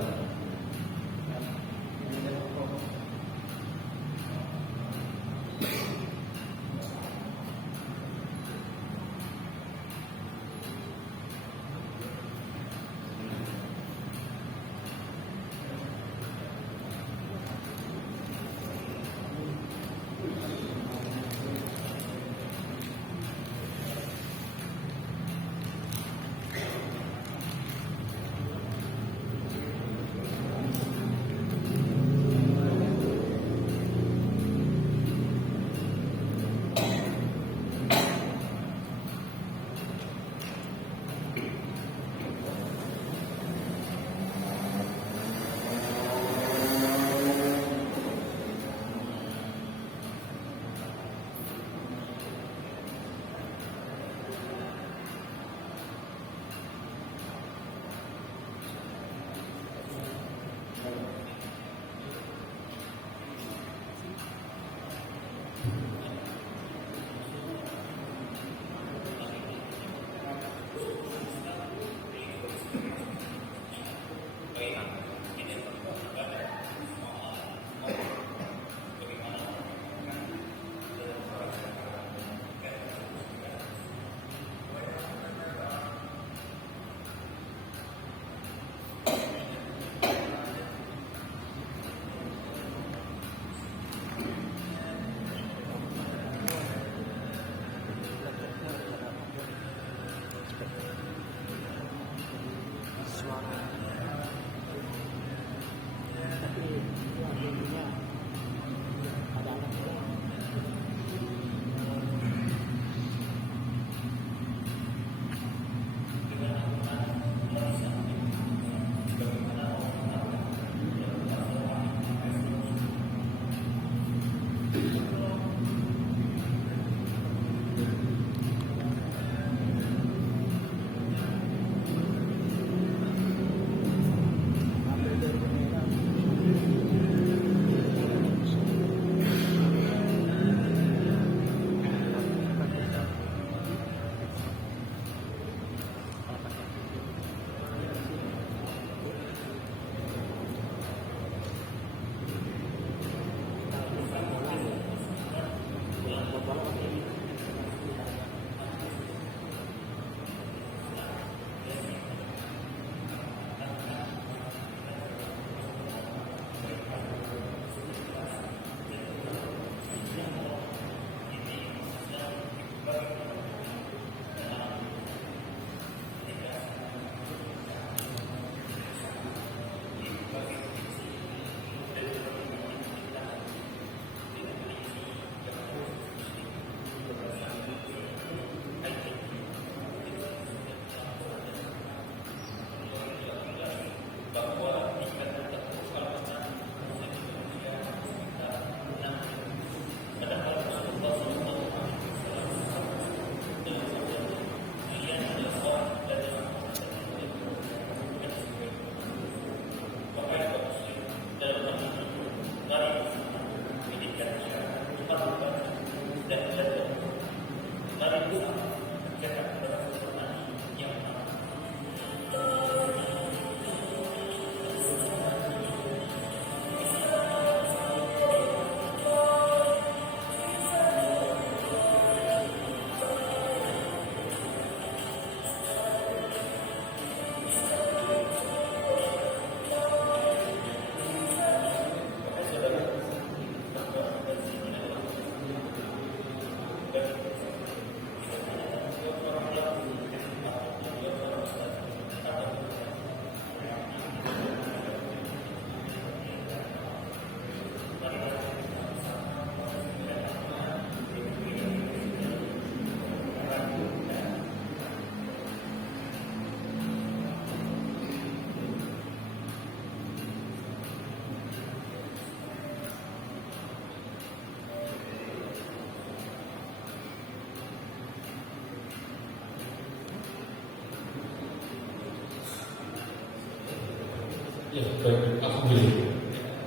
Ya, baik. Alhamdulillah.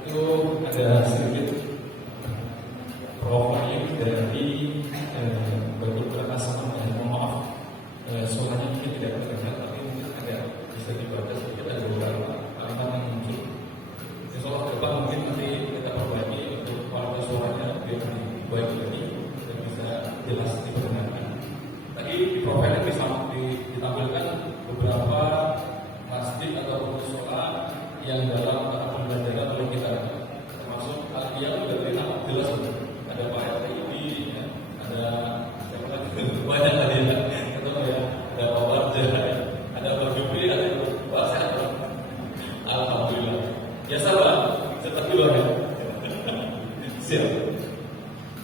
Itu ada sedikit profiling dari bentuk perasaan dan mohon maaf suaranya mungkin tidak terdengar, tapi mungkin agak bisa dibaca sedikit, ada beberapa kalimat yang muncul. Insya Allah ke depan mungkin nanti kita perbaiki untuk kualitas suaranya biar lebih baik lagi dan bisa jelas diperdengarkan. Tadi di profiling bisa ditampilkan beberapa masjid atau musola yang dalam pembelajaran oleh kita, termasuk Alfiyah juga terlihat jelas ada Pak RT ini, ya, ada siapa lagi banyak tadi ya, atau ya ada Pak Warja, ada Pak Jupri, ada Pak Sehat. Alhamdulillah. Ya sabar, cepat dulu ya. Siap.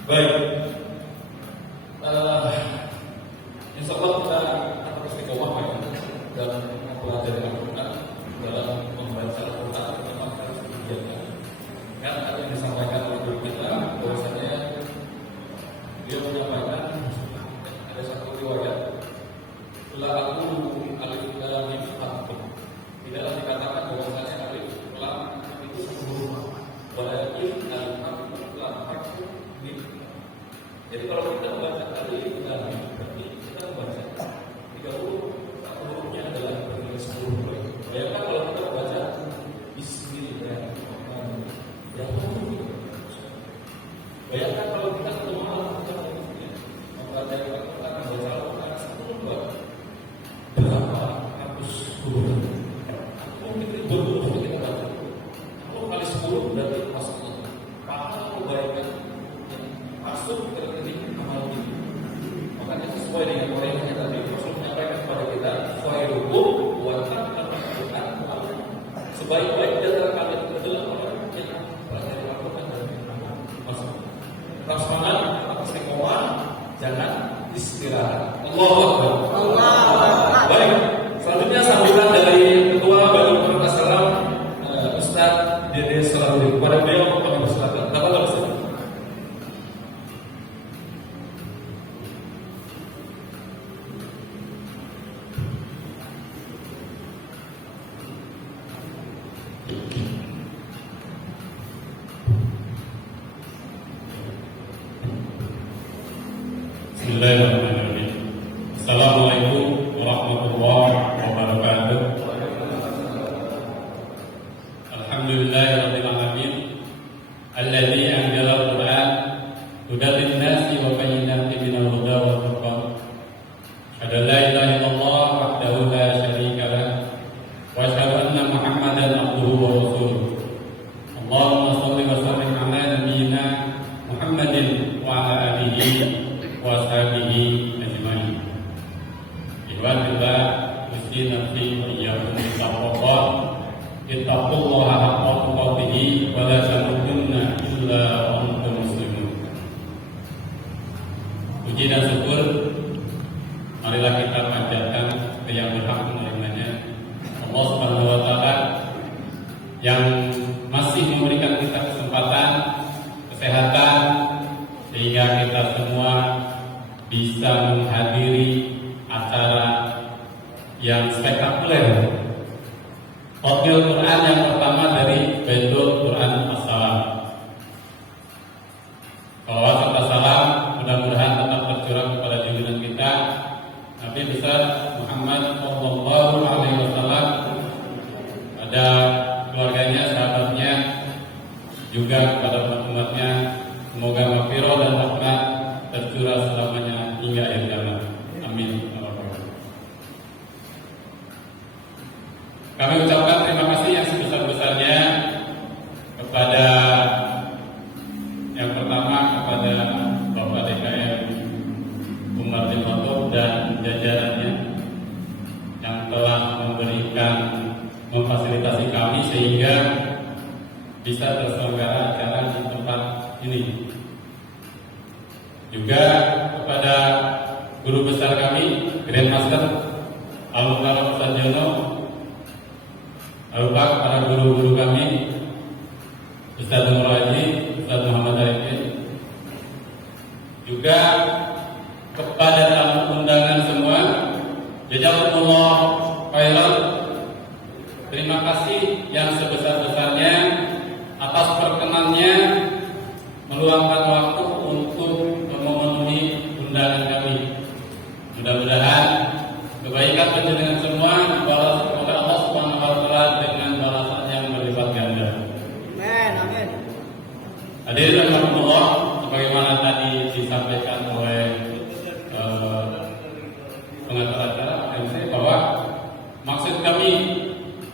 Baik. Insya Allah kita akan istiqomah ya dalam mempelajari Al-Quran, dalam membaca Al-Quran, memakan sebagiannya. Kan ada yang disampaikan oleh guru kita bahwasanya dia menyampaikan ada satu riwayat la aku alif lam mim harfun. Tidaklah dikatakan bahwasanya alif lam itu satu huruf, walakin al-harfu lam harfu mim. Jadi kalau kita membaca alif lam mim berarti kita membaca 3 huruf, satu hurufnya adalah berarti 10 huruf. Bayangkan kalau kita membaca Bismillahirrahmanirrahim. Bayangkan kalau kita ketemu Al-Quran membaca Al-Quran, membaca Al-Quran 10 bab, berapa ratus huruf? Mungkin ribuan huruf kita baca. Kalau kali 10 berarti masuk pahala kebaikan yang masuk ke rekening amal ini. Makanya sesuai dengan poinnya tadi Rasul menyampaikan kepada kita, khairukum wa ta'al-Quran. Sebaik-baik di antara kalian adalah orang yang belajar Al-Quran dan masuk. Tetap semangat, tetap istiqomah, jangan istirahat. Allahu Akbar. Allahu Akbar. Baik, selanjutnya sambutan dari Ketua Badan Pemerintah Salam Ustaz Dede Salahuddin. Kepada beliau kami persilakan. Dapat Ustaz. Bismillahirrahmanirrahim. Assalamualaikum warahmatullahi wabarakatuh. Alhamdulillahirabbil alamin. Alladzi anzala al-Qur'an hudan lin-nasi wa bayyinatin minal huda wal furqan. Asyhadu an la ilaha illallah wahdahu la syarika lah wa asyhadu anna Muhammadan abduhu wa rasuluh. Allahumma shalli wa sallim ala nabiyyina Muhammadin wa ala alihi wa ashabihi ajma'in. Ibadillah, usi nafsi wa iyyakum bittaqwa. Ittaqullaha haqqa tuqatih wa la tamutunna illa wa antum muslimun. Puji dan syukur marilah kita panjatkan ke yang berhak menerimanya, Allah Subhanahu wa taala, yang masih memberikan kita kesempatan, kesehatan, sehingga kita semua bisa menghadiri acara yang spektakuler, Hotel Quran yang pertama dari Baitul Quran As-Salam. Salawat serta salam mudah-mudahan tetap tercurah kepada junjungan kita Nabi besar Muhammad Sallallahu Alaihi Wasallam, pada keluarganya, sahabatnya, juga kepada umat-umatnya. Semoga maghfirah dan rahmat tercurah selamanya hingga akhir zaman. Amin. Kami ucapkan terima kasih yang sebesar-besarnya kepada yang pertama kepada Bapak DKM Umar bin Khattab dan jajarannya yang telah memfasilitasi kami sehingga bisa terselenggara acara di tempat ini. Juga kepada guru besar kami, Grandmaster Al-Mukarram Ustaz Jono, lalu kepada guru-guru kami, Ustaz Nur Haji, Ustaz Muhammad Arifin, juga kepada tamu undangan semua, jazakumullah khairan. Terima kasih yang sebesar kami. Mudah-mudahan kebaikan panjenengan semua dibalas oleh Allah Subhanahu wa taala dengan balasan yang berlipat ganda. Amin. Hadirin rahimakumullah, sebagaimana tadi disampaikan oleh pengatur acara MC bahwa maksud kami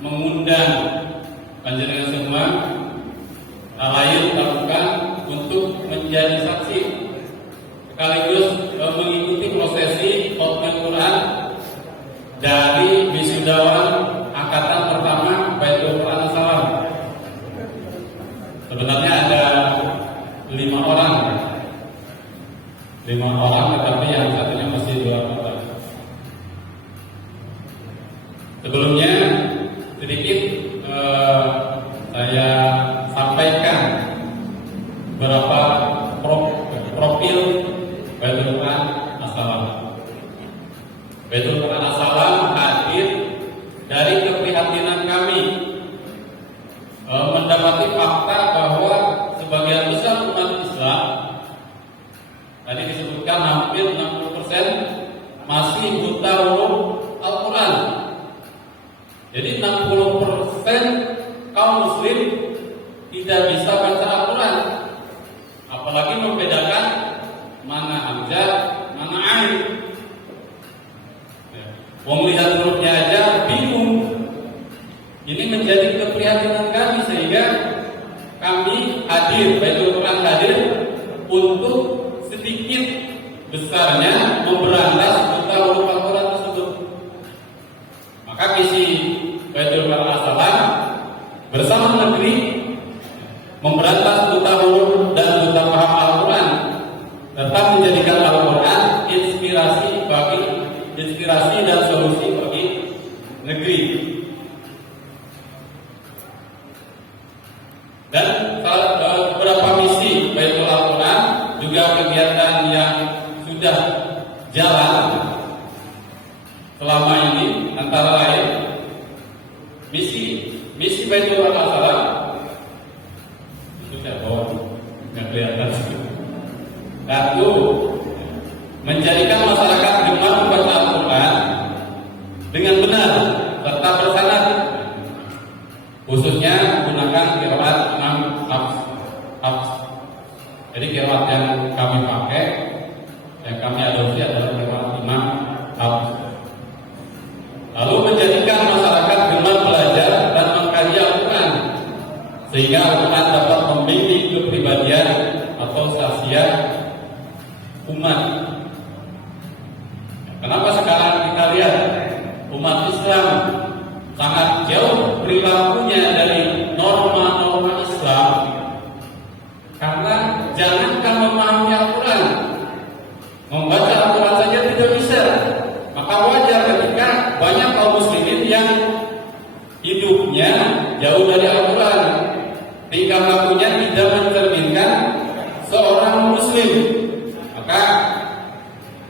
mengundang panjenengan semua lain bukan untuk menjadi saksi sekaligus mengikuti prosesi khotbah Quran dari wisudawan angkatan pertama Baitul Quran Salam. Sebenarnya ada 5 orang, tetapi yang satunya masih 2 orang. Sebelumnya sedikit saya sampaikan beberapa profil Baitul Quran As-Salam. Baitul Quran As-Salam hadir dari keprihatinan kami mendapati fakta bahwa sebagian besar umat Islam, tadi disebutkan hampir 60% masih buta huruf Al-Quran. Jadi 60% kaum muslim tidak bisa baca Al-Quran, apalagi membedakan mana hamzah, mana ain. Wong lihat hurufnya aja bingung. Ini menjadi keprihatinan kami sehingga kami hadir, Baitul Quran hadir untuk sedikit besarnya memberantas buta huruf Al-Quran tersebut. Maka visi Baitul Quran As-Salam bersama negeri memberantas buta huruf dan buta paham Al-Quran, tetap menjadikan Al-Quran inspirasi dan solusi bagi negeri. Dan beberapa misi Baitul Al-Quran juga kegiatan yang sudah jalan selama ini, antara lain misi Baitul Al-Salam itu saya bawa nggak kelihatan. Satu, menjadikan masyarakat gemar membaca Al-Quran dengan benar serta bersanad, khususnya menggunakan qiraat 6 hafs. Jadi qiraat yang kami pakai, yang kami adopsi adalah qiraat 6 hafs. Lalu menjadikan masyarakat gemar belajar dan mengkaji Al-Quran sehingga Al-Quran dapat membimbing kepribadian atau khasiat umat. Kenapa sekarang kita lihat umat Islam sangat jauh perilakunya dari norma-norma Islam? Karena jangankan memahami Al-Quran, membaca Al-Quran saja tidak bisa. Maka wajar ketika banyak kaum muslimin yang hidupnya jauh dari Al-Quran, tingkah lakunya tidak mencerminkan seorang muslim. Maka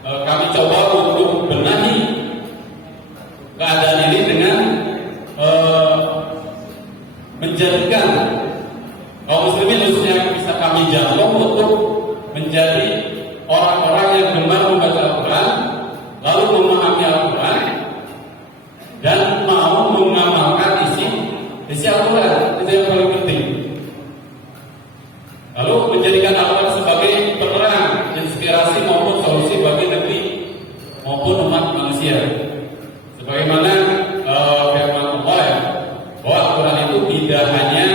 kami coba untuk benahi keadaan ini dengan menjadikan kaum muslimin khususnya bisa kami jangkau untuk menjadi orang-orang yang gemar membaca Al-Quran, lalu memahami Al-Quran dan mau mengamalkan isi Al-Quran. Itu yang paling penting. Lalu menjadikan Al-Quran sebagai penerang, inspirasi maupun solusi bagi negeri maupun umat manusia. Sebagaimana firman Allah bahwa Al-Quran itu tidak hanya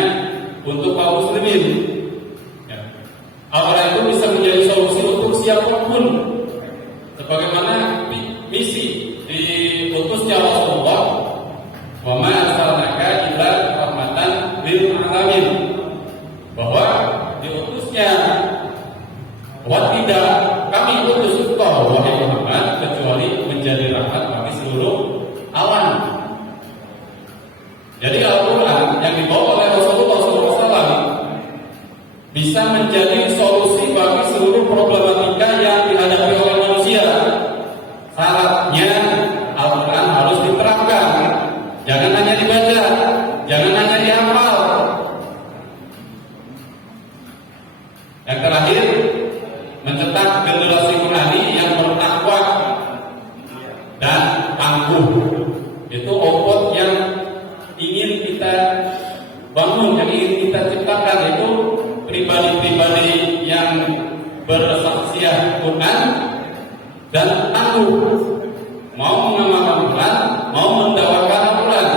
untuk kaum muslimin. Al-Quran itu bisa menjadi solusi untuk siapapun. Sebagaimana misi diutusnya Rasulullah, wa ma arsalnaka illa rahmatan lil alamin, bahwa diutusnya tidak kami utus engkau wahai Muhammad kecuali menjadi rahmat bagi seluruh alam. Jadi Al-Quran yang dibawa oleh Rasulullah SAW bisa menjadi solusi bagi seluruh problematika yang dihadapi oleh manusia. Syaratnya Al-Quran harus diterapkan, jangan hanya dibaca, jangan hanya dihafal. Yang terakhir, mencetak generasi Qurani yang bertakwa tangguh. Itu opot yang ingin kita bangun, yang ingin kita ciptakan, itu pribadi-pribadi yang bersaksiat Quran dan tangguh, mau mengamalkan Quran, mau mendakwakan Al-Quran,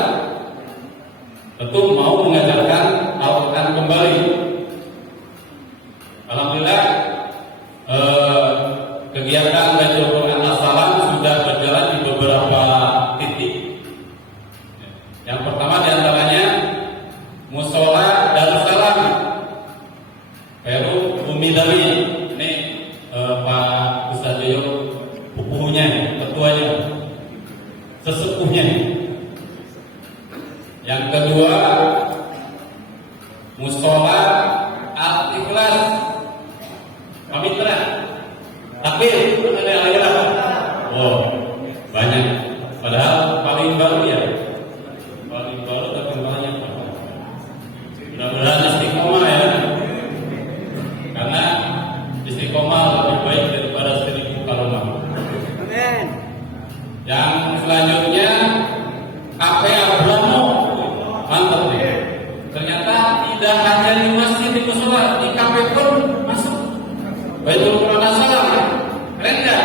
tentu mau mengajarkan Al-Quran kembali. Alhamdulillah, kegiatan Baitul Quran As-Salam sudah berjalan di beberapa titik. Yang pertama diantaranya Musola Darussalam Peru Bumi Dali. Ini Pak Ustaz Joyo pupuhnya, ketuanya, sesepuhnya. Yang kedua Musola Al-Ikhlas Pamitra. Takbir, ada yang lain apa? Oh, banyak. Padahal paling baru ya. Paling baru tapi banyak. Mudah-mudahan istiqomah ya. Karena istiqomah lebih baik daripada 1000 kalomah. Amin. Yang selanjutnya Cafe Abramo. Mantap nih. Ternyata tidak hanya di masjid, di musola, di kafe pun masuk. Baitul Quran As-Salam. Keren nggak?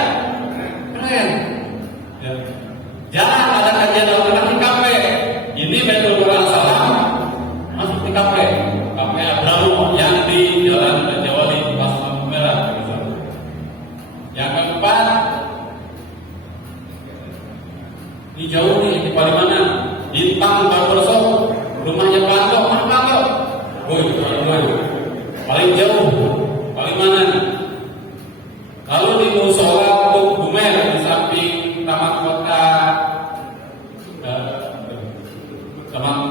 Keren. Ya. Jarang ada kajian Al-Quran di kafe. Ini Baitul Quran As-Salam masuk di kafe. Kafe Abramo yang di Jalan Raja Wali, Pas Lampu Merah. Yang keempat, ini jauh nih, di Palimanan. Bintang Barbershop, rumahnya Pak Anto, mana Pak Anto? Paling jauh, Palimanan. Lalu di musola Gumer di samping Taman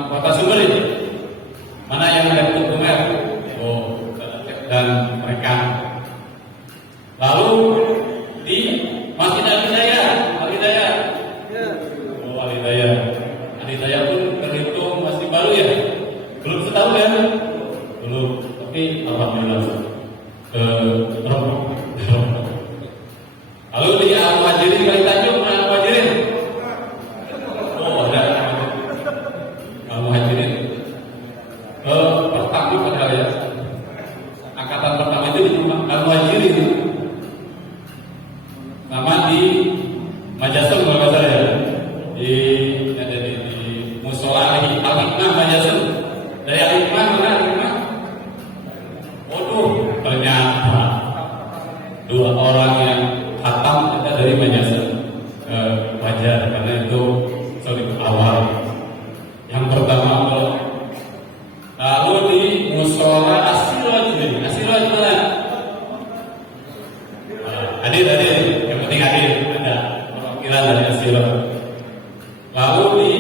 Kota Sumber ini. Mana yang ada Gumer? Oh, dan mereka. Lalu di Masjid Al-Hidayah. Oh, Al-Hidayah pun terhitung masih baru ya. Belum setahun ya? Belum. Tapi alhamdulillah. Lalu di Al-Muhajirin Kali Tanjung, Al-Muhajirin. Oh, ada Al-Muhajirin. Pertama pada ya. Angkatan pertama itu di Al-Muhajirin. Sama di Majasem kalau nggak salah ya. Ada di musola Al-Hikmah Majasem. Dari Al-Hikmah mana Al-Hikmah? Waduh, ternyata 2 orang yang hatam ada dari Majasem. Wajar karena itu awal. Yang pertama lalu di musola Asiraj mana? Hadir, yang penting hadir. Ada perwakilan dari Asiraj. Lalu di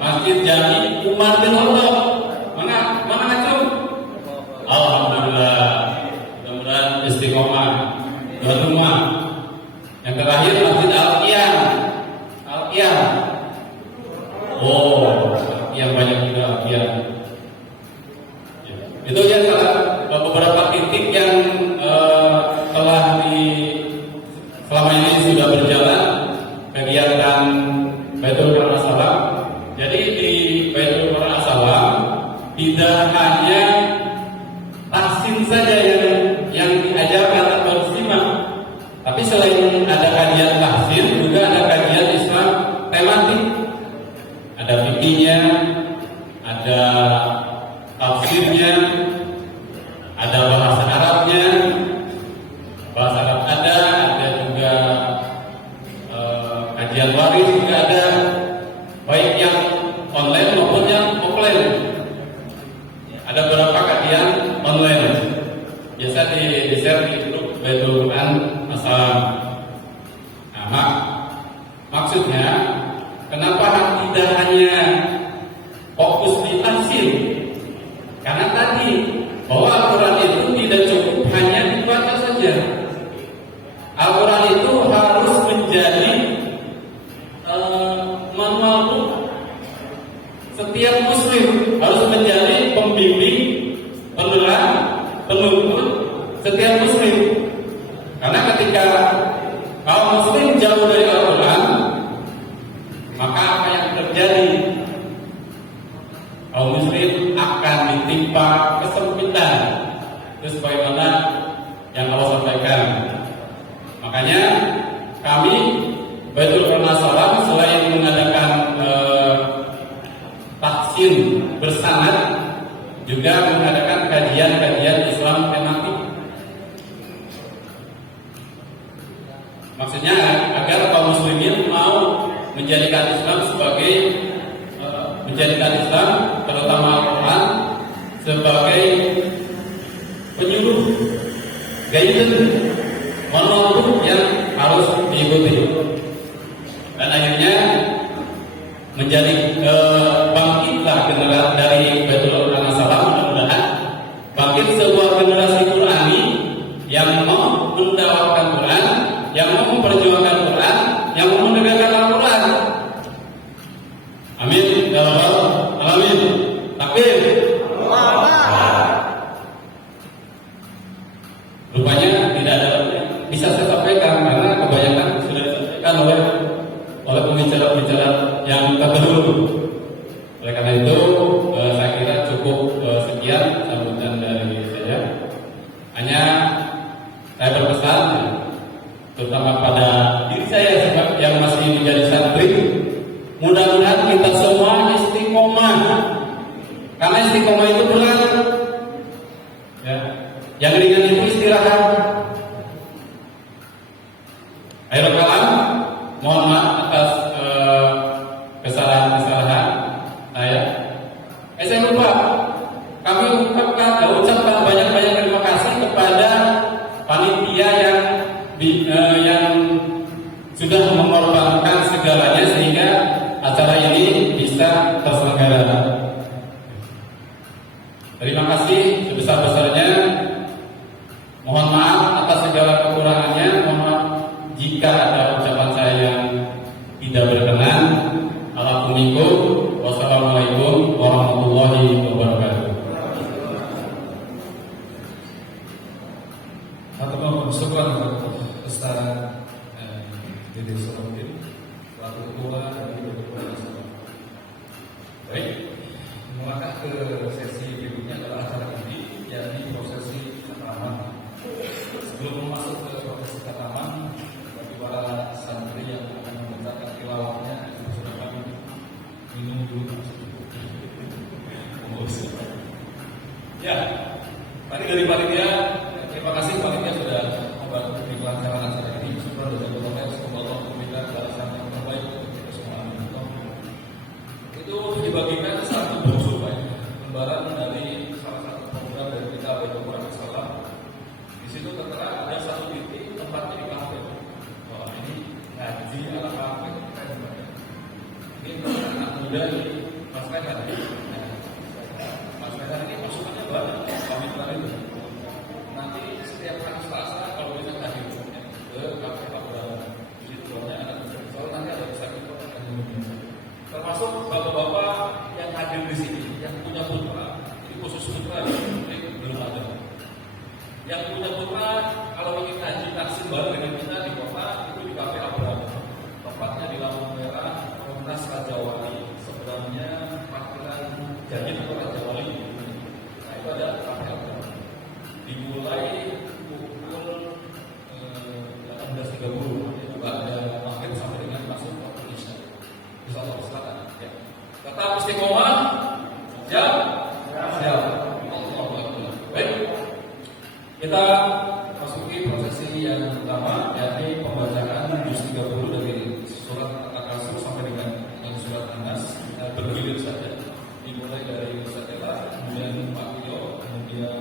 Masjid Jami Umar bin Khattab. Mana ngacung? Alhamdulillah. Mudah-mudahan istiqomah. Doa semua. Yang terakhir Masjid Al-Qiyam. Oh, yang banyak juga Al-Qiyam. Itu ya beberapa titik yang telah selama ini sudah berjalan kegiatan Baitul Quran As-Salam. Jadi di Baitul Quran As-Salam tidak hanya tahsin saja yang diajarkan atau disimak, tapi selain ada kajian tahsin juga ada kajian Islam tematik. Ada fikihnya, ada tafsirnya, ada bahasa Arabnya, bahasa Arab ada juga kajian waris juga ada, baik yang online maupun yang offline. Ada beberapa kajian online, biasa di-share di grup Baitul Quran As-Salam. Nah, maksudnya kenapa tidak hanya fokus di tafsir? Karena tadi bahwa Al-Quran itu tidak cukup hanya dibaca saja. Al-Quran itu harus menjadi manual book. Setiap muslim harus menjadi pembimbing, penerang, penuntun setiap muslim. Karena ketika kaum muslim jauh dari Al-Quran, Baitul Salam selain mengadakan tahsin bersanad, juga mengadakan kajian-kajian Islam tematik. Maksudnya agar kaum muslimin mau menjadikan Islam sebagai menjadikan Islam terutama Al-Quran sebagai penyuluh, guidance, monolog yang harus diikuti. Dan akhirnya menjadi bangkitlah generasi dari Baitul Salam, mudah-mudahan bangkit sebuah generasi Qurani yang mau mendakwakan Quran, yang mau memperjuangkan Quran, yang mau menegakkan Al-Quran. Amin ya rabbal alamin. Takbir. Rupanya tidak ada bisa saya sampaikan karena kebanyakan sudah disampaikan oleh pembicara-pembicara yang terdahulu. Oleh karena itu saya kira cukup sekian sambutan dari saya. Hanya saya berpesan terutama pada diri saya yang masih menjadi santri, mudah-mudahan kita semua istiqomah, karena istiqomah itu berat. Ya. Yang ringan itu istirahat. Akhirul kalam, mohon maaf atas kesalahan-kesalahan saya. Saya lupa. Kami ucapkan banyak-banyak terima kasih kepada panitia yang sudah mengorbankan segalanya sehingga acara ini bisa terselenggara. Terima kasih sebesar-besarnya. Mohon maaf atas segala kekurangannya. Mohon maaf jika ada ucapan saya yang tidak berkenan. Wassalamualaikum warahmatullahi wabarakatuh. Syukur Ustaz Dede Salahuddin, selaku ketua dari Baitul Salam. Baik, melangkah ke sesi berikutnya adalah acara inti, yakni prosesi khataman. Sebelum masuk ke prosesi khataman, bagi para santri yang akan membacakan tilawahnya, sudah kami minum dulu. Ya, tadi dari panitia, terima kasih panitia sudah membantu di pelancaran acara ini. Syukur dan berdoa semoga Allah memberikan balasan yang terbaik untuk kita semua. Itu dibagikan satu brosur lembaran dari salah satu program dari kita Baitul Salam. Di situ tertera ada satu titik tempatnya di kafe. Wah, ini ngaji ala kafe. Ini anak muda ini Mas Medan. Mas Medan ini masukannya banyak. Pamitan itu. Nanti setiap hari Selasa kalau bisa hadir ke kafe Abraham. Di situ ada soalnya nanti ada bisa kita termasuk bapak-bapak yang hadir di sini, yang punya putra. Ini khusus putra, ini belum ada. Yang punya putra, kalau ingin haji taksim bareng dengan kita di kota, itu di kafe Abraham. Tempatnya di Lampu Merah, Komunitas Raja Wali. Sebenarnya parkiran Jajin atau Raja Wali. Nah itu ada kafe Abraham. Dimulai pukul 18.30. Juga ada maghrib sampai dengan masuk waktu Isya. Insyaallah silakan. Ya. Tetap istiqomah. Siap? Siap. Allahu Akbar. Baik. Kita masuki prosesi yang pertama, yakni pembacaan juz 30 dari surat Al-Kasr sampai dengan surat An-Nas. Bergilir saja. Dimulai dari Ustaz Ella, kemudian Pak Tio, kemudian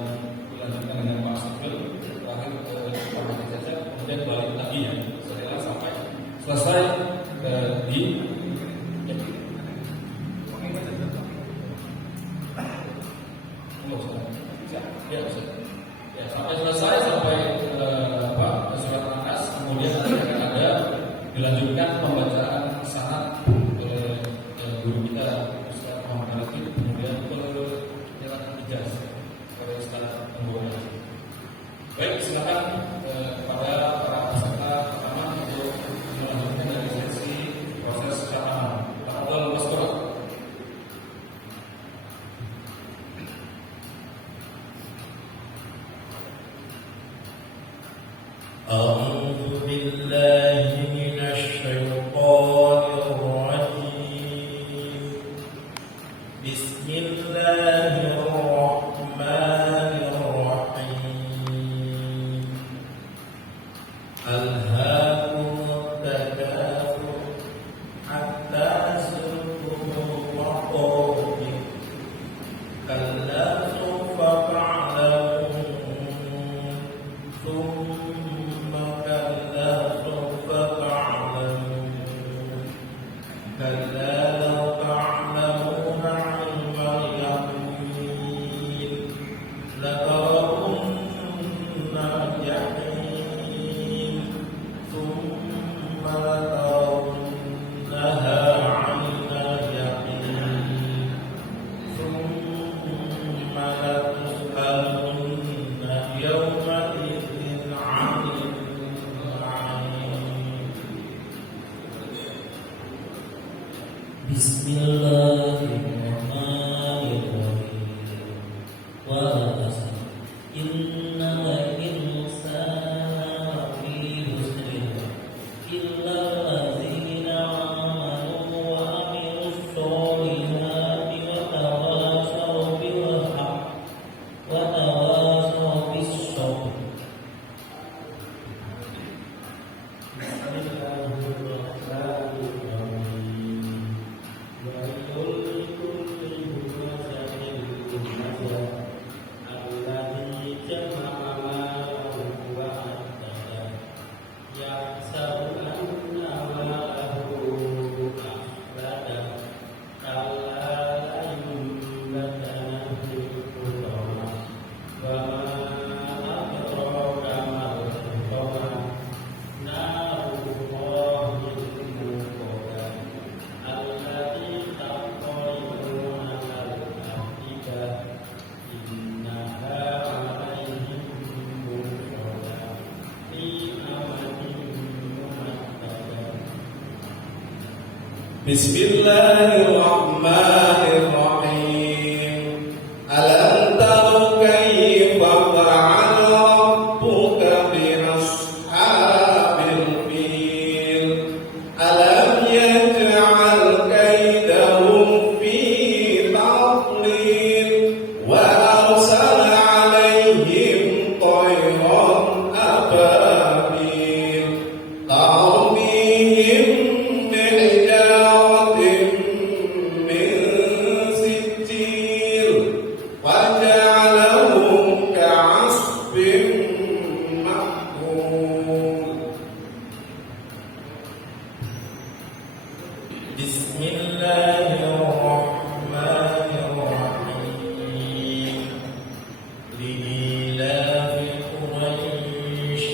dilanjutkan dengan Pak Sugeng, terakhir ke Pak Haji Caca, kemudian balik lagi ya. Ustaz Ella sampai selesai di sampai selesai sampai surat An-Nas, kemudian akan ada dilanjutkan pembacaan sanad oleh guru kita Ustaz Muhammad Arifin, kemudian penyerahan ijazah oleh Ustaz Temboyan. Baik, silakan kepada para peserta pertama untuk melanjutkan dari sesi proses khataman. Tafadhol Maskurah. أعوذ بالله من الشيطان لترونها عين اليقين ثم لتسألن يومئذ عن النعيم. بسم الله الرحمن الرحيم. والعصر إن الإنسان لفي خسر إلا الذين آمنوا وعملوا الصالحات وتواصوا بالحق وتواصوا بالصبر. بسم الله الرحمن الرحيم. ويل لكل همزة لمزة الذي جمع ماله وعدده يحسب أن ماله أخلده كلا لينبذن في الحطمة وما أدراك ما الحطمة نار الله الموقدة التي تطلع على الأفئدة إنها عليهم مؤصدة في أمد ممددة. بسم الله الرحمن الرحيم. ألم تر كيف فعل ربك بأصحاب الفيل ألم يجعل كيدهم في تضليل وأرسل عليهم طيرا أبابيل ترميهم بحجارة من سجيل وجعلهم كعصف مأكول. بسم الله الرحمن الرحيم. لإيلاف قريش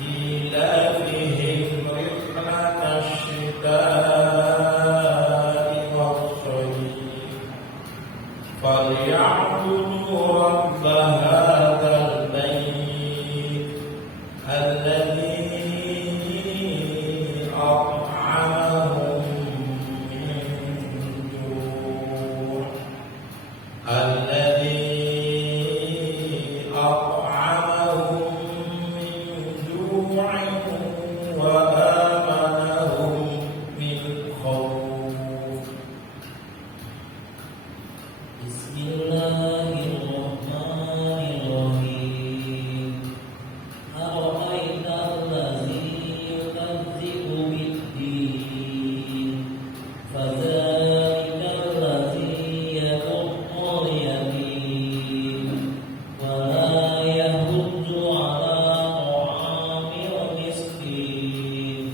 إيلافهم رحلة الشتاء والصيف فليعبدوا رب هذا البيت الذي أطعمهم من جوع وآمنهم من خوف. بسم الله الرحمن الرحيم. أرأيت الذي يكذب بالدين فذلك الذي يمد اليتيم ولا يحض على طعام المسكين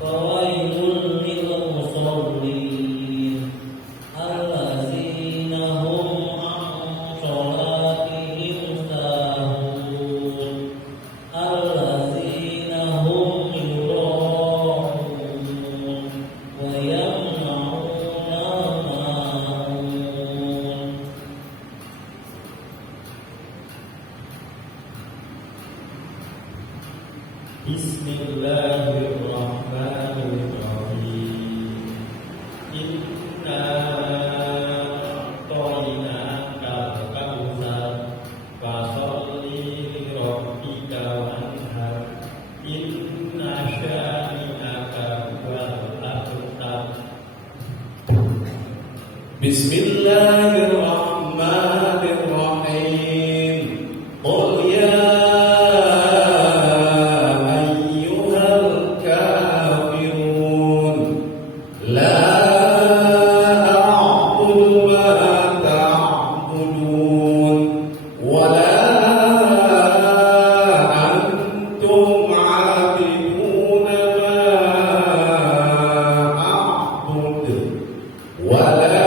فويل للمصلين الذين هم عن صلاتهم ساهون الذين هم يراءون ويمنعون الماعون. بسم الله الرحمن الرحيم. إنا أعطيناك الكوثر فصل لربك وانحر إن شانئك هو الأبتر. بسم الله الرحمن الرحيم. قل يا أيها الكافرون لا أعبد ما تعبدون ولا أنتم عابدون ما أعبد ولا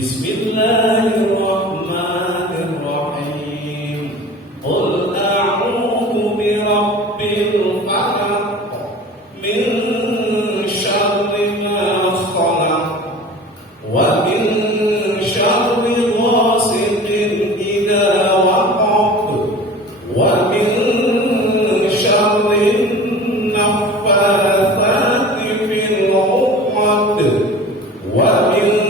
Bismillahirrahmanirrahim. Qul a'udzu birabbil falaq min syarri ma khalaq wa min syarri ghasiqin idza waqab wa min syarri naffatsati fil 'uqad wa min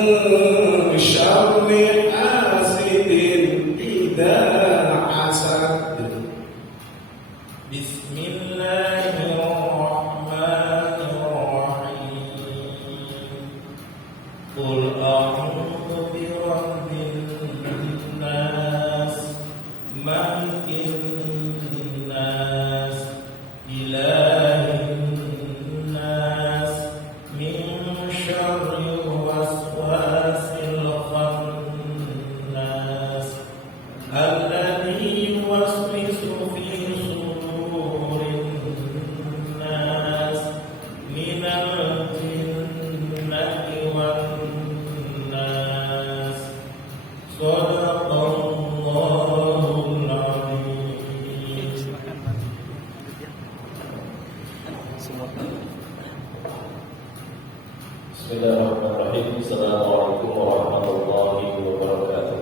syarri hasidin idza hasad. Bismillahirrahmanirrahim. Qul a'udzu birabbin nas, malikin nas, ilahin nas, min syarril waswasil khannas, alladzi yuwaswisu fi sudurin nas, minal jinnati wan nas. Shadaqallahul azim. Bismillahirrahmanirrahim. Assalamualaikum warahmatullahi wabarakatuh.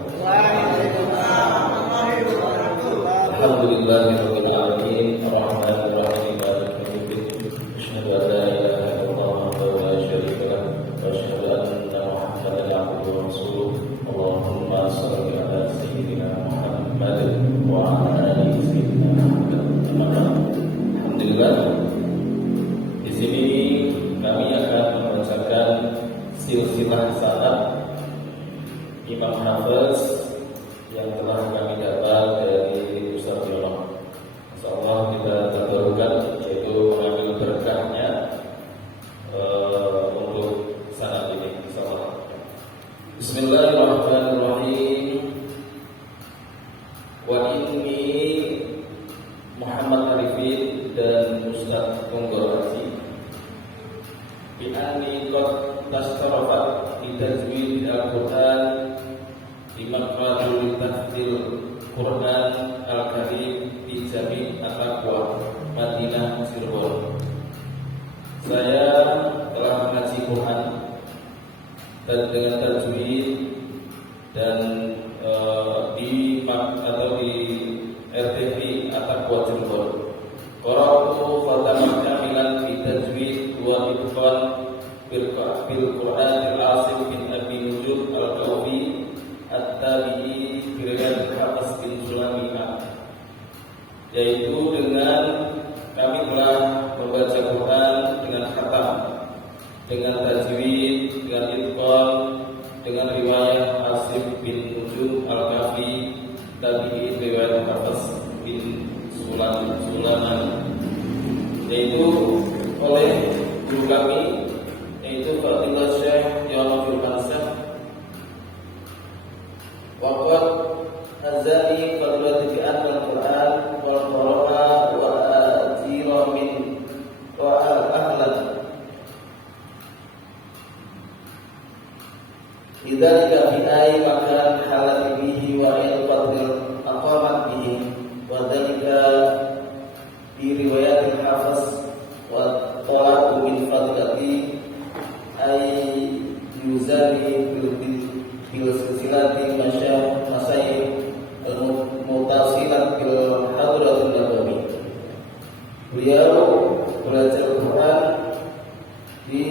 Alhamdulillahirabbil alamin, arrahmanir rahim, maliki yaumiddin. Asyhadu an la ilaha illallah wahdahu la syarika lah, wa asyhadu anna Muhammadan abduhu wa rasuluh. Allahumma shalli ala sayyidina Muhammad wa ala ali sayyidina Muhammad. Alhamdulillah. Di sini kami akan membacakan silsilah sanad Imam Hafiz yang telah kami dapat dari Ustaz Yono. Insyaallah kita terbarukan, yaitu mengambil berkahnya untuk sanad ini. Insyaallah. Bismillahirrahmanirrahim. Wa inni Muhammad Arifin dan Ustaz Tunggul Haji bi'anni qad tastarafat di tajwid al-Quran di maqradul tahfidil Quran al-Karim di Jami' At-Taqwa Madinah Cirebon. Saya telah mengaji Quran dan dengan tajwid dan di RTV At-Taqwa Cirebon. Qara'tu khataman kamilan fi tajwid wa itqan bil Quran al-Asim bin Abi Nujud al-Qawfi at-Tabi'i Biriyan Hafiz bin Sulaimah, yaitu dengan kami telah membaca Quran dengan khatam, dengan tajwid, dengan itqan, dengan riwayat Asim bin Nujud al-Qawfi Tabi'i Biriyan Hafiz bin Sulaimah, yaitu oleh guru kami, yaitu Fadilah Syekh Yono Firmansyah. Waqad azani fadilati bi al-Quran wal Qur'an wa ajira min wa ahlan. Idzalika fi ay makan halat bihi wa il fadil aqamat bihi wa dzalika bi riwayat al-Hafiz wa qala min fadilati ay yuzali bil silsilati masyayikh al-mutasilat bil hadratul nabawi. Beliau belajar Quran di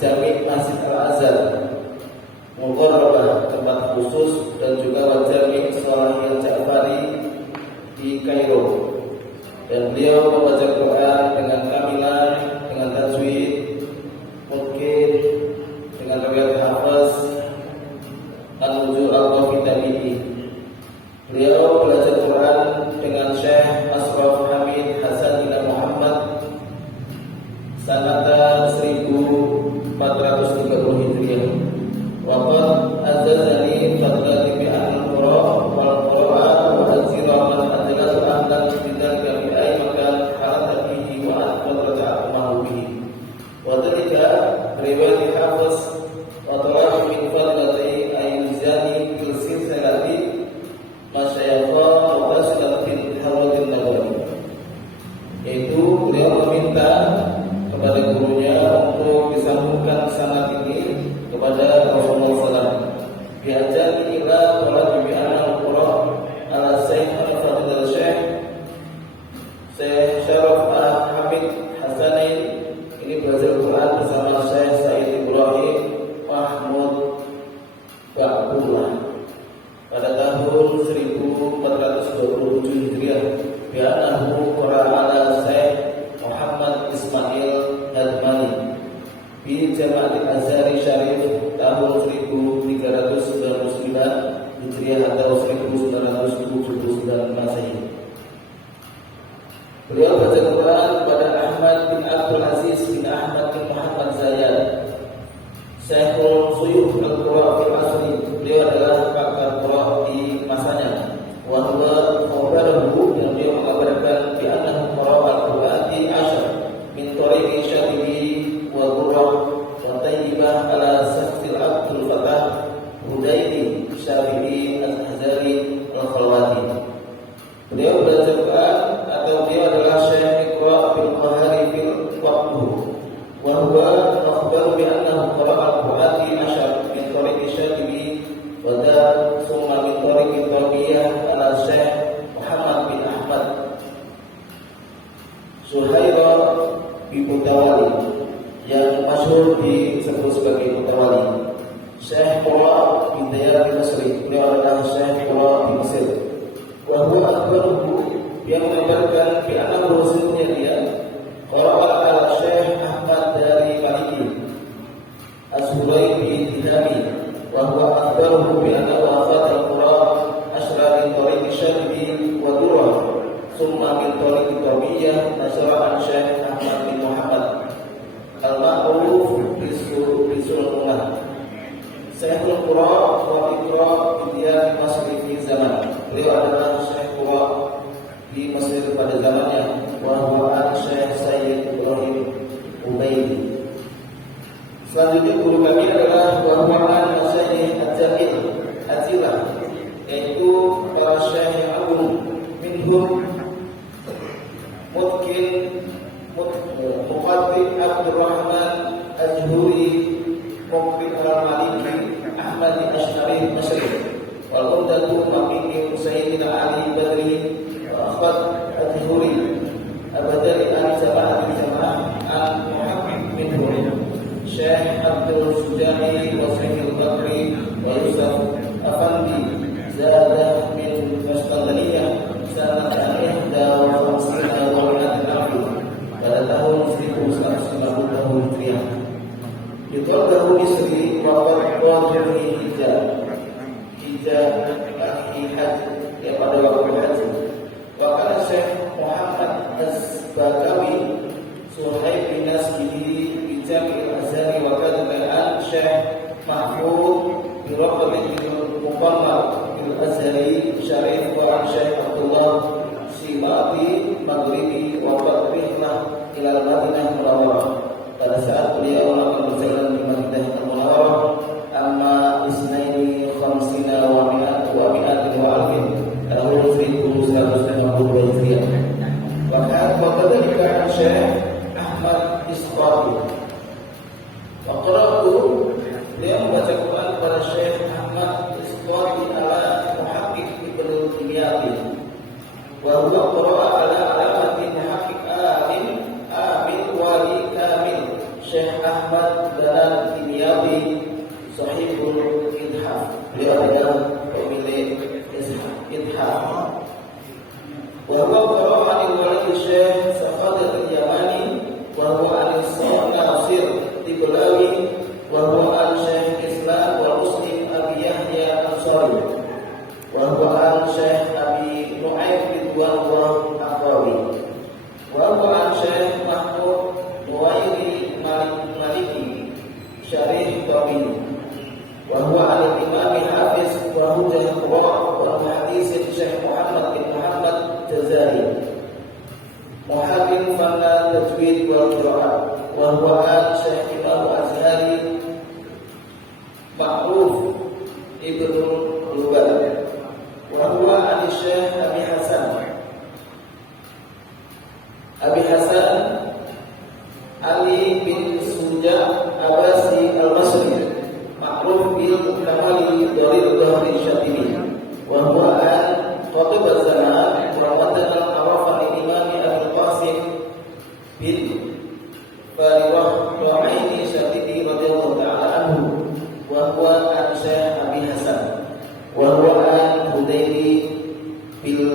Jami' Masjid Al-Azhar Mugharrabah, tempat khusus, dan juga Jami' Shalih Al-Ja'fari di Kairo. Dan beliau membaca Quran dengan kamilan, dengan tajwid, mungkin dengan riwayat Hafiz An-Nujul al-Qawfi Tabi'i. Beliau belajar Quran dengan Syekh Ashraf Hamid Hasan bin Muhammad sanata 1430 Hijriah. Waqad azazani fadlati bi al-Qur'an wal Qur'an wa azira man ajalat ahlan bidzalika bi ay makan halat bihi wa aqdara ta'amahu bihi. Wa dzalika riwayat Hafiz Quran kepada Ahmad bin Abdul Aziz bin Ahmad bin Muhammad Zayyad, Syekhul Suyukh Al-Qura fil Asri. Beliau adalah pakar Qura di masanya. Wa huwa khabarahu, yang beliau mengabarkan bi annahu qara'a al-Qur'an asyar min tariqi Syatibi wa Durrah wa Tayyibah ala Sahfil Abdul Fatah Hudaini Syafi'i Al-Hazari Al-Khalwati. Beliau belajar Quran atau beliau adalah Syekh Iqra bin Qahari fil Waqtu. Wa huwa akhbaru bi annahu qara'a al-Qur'an asyar min tariqi Syatibi wa summa min tariqi Tarbiyah ala Syekh Muhammad bin Ahmad Suhaira bin Mutawali, yang masyhur disebut sebagai Mutawali. Syekh Qura bin Diyar bin Mesri, beliau adalah Syekh Qura bin Mesir. Wa huwa akhbaruhu, yang mengabarkan bi annahu rasulnya dia qara'a ala Syekh Ahmad dari Maliki Az-Zurairi Hidami. Wa huwa akhbaruhu bi annahu afat al-Qur'an asyra min tariqi Syatibi wa Durrah summa min tariqi Tarbiyah nasra an Syekh Ahmad bin Muhammad al-Ma'ruf bisulmunah Syekhul Qura wa Iqra bin Diyar Masri fi zaman. Beliau adalah Syekh Qura di Mesir pada zamannya. Wa huwa Syekh Sayyid Ibrahim Ubaidi. Selanjutnya guru kami adalah wa huwa Syekh Azilah, yaitu para syekh yang agung. Minhum Muqaddim Abdurrahman Az-Zuhuri, Muqbil al-Maliki, Ahmad al-Ash'ari Masri, wal Umdatu Maqim Sayyidina Ali Badri wa Akhbad al-Zuhuri, Abadari al-Jamaah al-Muhammad minhum Syekh Abdul Sujani wa Sayyid al-Bakri wa Yusuf Afandi Zadah min Mustadaliyah sanat al-Ihda wa Khamsina wa Minat-Nafi pada tahun 1950 Hijriah. Yuqaddahu Misri wa Qadruhi Hijab Haj, ya pada waktu haji. Bahkan Syekh Muhammad Az-Bakawi Suhaib bin Nasbihi Bijami Al-Azhari wa Kadban Syekh Mahfud Biraqabin Muqammar Al-Azhari Syarif wa Syekh Abdullah Simati Maghribi wa Qadrihlah ila Madinah Munawwarah. Pada saat beliau akan berjalan di Madinah Munawwarah, amma isnaini khamsina wa mi'atin wa alfin tahun 1152 Hijriah. Bahkan waktu dikatakan Syekh Ahmad Isqati. Waqra'tu, beliau membaca Quran kepada Syekh Ahmad Isqati ala Muhaqqiq Ibnu Dimyati. Wa huwa qara'a ala alamati Muhaqqiq Amin Wali Kamil Syekh Ahmad Dalal Dimyati Sahibul Idhaf. Beliau adalah pemilik Idhaf. Wa huwa qara'a al-Walid Syekh Safadat al-Yamani wa huwa al-Nasir Tiblawi wa huwa al-Syekh Islam wa Muslim Abi Yahya Ansari wa huwa al-Syekh Abi Nu'aym Ridwan wa Aqrawi wa huwa al-Syekh Mahmud Nuwairi Maliki Syarif Tawini wa huwa al-Imam Hafiz wa Hujjah Qura wa Muhaddis Syekh Muhammad bin Muhammad Jazari Muhakim Fanna Tajwid wal Qira'at wa huwa al-Syekh Imam Azhari Ma'ruf Ibnu Luban wa huwa al-Syekh Abi Hasan Ali bin Suja Abasi al-Masri Ma'ruf bil Kamali dari Dhahri Syatibi wa huwa al-Khatib az-Zaman Ramadan al-Arafah Imam Abdul Qasim bin Farirah Ru'aini Syatibi radhiyallahu ta'ala anhu wa huwa al-Syekh Abi Hasan wa huwa al-Hudaili bil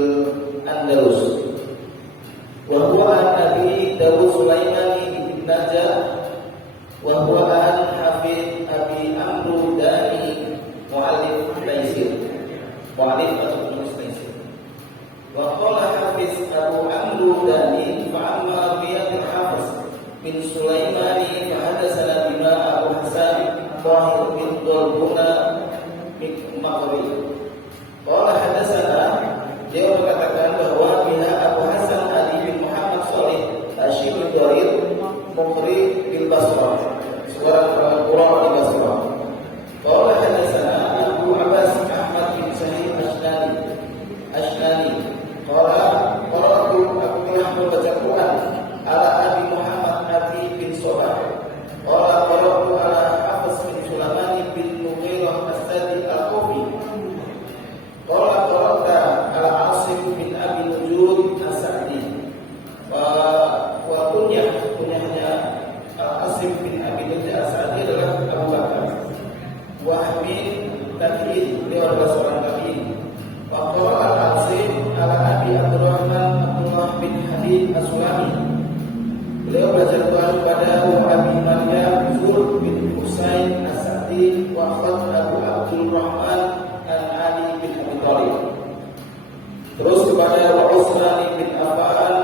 Andalus wa huwa al-Abi Dawud Sulaimani bin Najah wa huwa al-Hafidh Abi Amru Dani Mu'allif Taisir Mu'allif atau penulis Taisir wa qala Hafiz Abu Amru Dani fa'amru Dolbuna Makori. Qala hadatsana, dia mengatakan bahwa biha Abu Hasan Ali bin Muhammad Shalih Hashim bin Dharir Muqri bil Basrah, seorang ulama di Basrah. Qala hadatsana Abu Abbas Ahmad bin Sa'id Ashnani. Qala qara'tu, aku telah membaca Quran ala Abi Muhammad Abi bin Sobah. Qala qara'tu ala Hafiz bin Sulaiman bin Mughirah As-Sadi Al-Kufi. Qala qara'ta ala Asim bin Abi Nujud As-Sa'di. Wa kunyahnya Al-Asim bin Abi Nujud As-Sa'di adalah Abu Bakar. Wahmin tabi'in, beliau adalah seorang tabi'in. Wa qala Al-Asim ala Abi Abdurrahman Abdullah bin Habib As-Sulami. Beliau belajar Quran kepada Abi Maryam Zur bin Husain As-Sa'di wa Abu Abdul Rahman Al-Ali bin Abi Thalib. Terus kepada Usman bin Affan,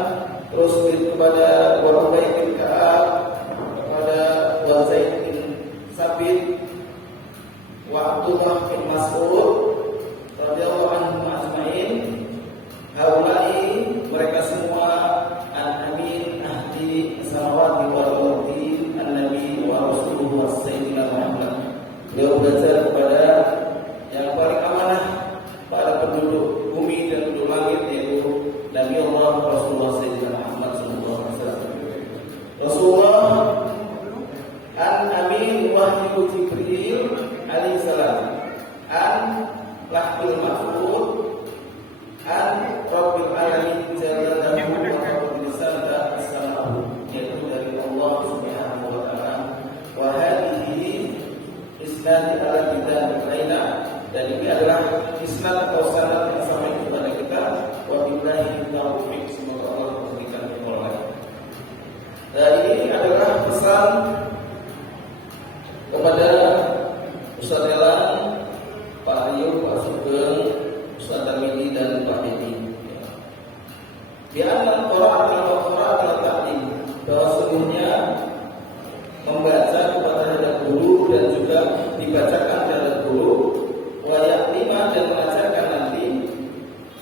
terus kepada Ubay bin Ka'ab, kepada Zaid bin Sabit, wa Abdullah bin Mas'ud radhiyallahu anhum ajma'in. Haulai, mereka semua an-amin ahli samawati wal ardi an-nabi wa rasuluhu sayyidina Muhammad. Beliau belajar kepada yang paling amanah para penduduk bumi dan penduduk langit, yaitu Nabi Allah Rasulullah sayyidina Muhammad sallallahu alaihi wasallam. Rasulullah an-amin wahyu Jibril alaihi salam, an lahil mahfud, an Rabbil alamin jalla lahu wa rabbil lisan as-samahu, yaitu dari Allah Subhanahu wa taala. Wa hadhihi isnad ala kitab laina, dan ini adalah isnad atau sanad yang sampai kepada kita. Wa billahi taufiq, semoga Allah memberikan pertolongan. Dan ini adalah pesan kepada Ustaz Elan, Pak Ayub, Pak Sugeng, Ustaz Tarmidi dan Pak Dedi. Biarlah Quran adalah taklim, bahwa sesungguhnya membaca kepada terhadap guru dan juga dibacakan terhadap guru, wa yaklima dan mengajarkan nanti,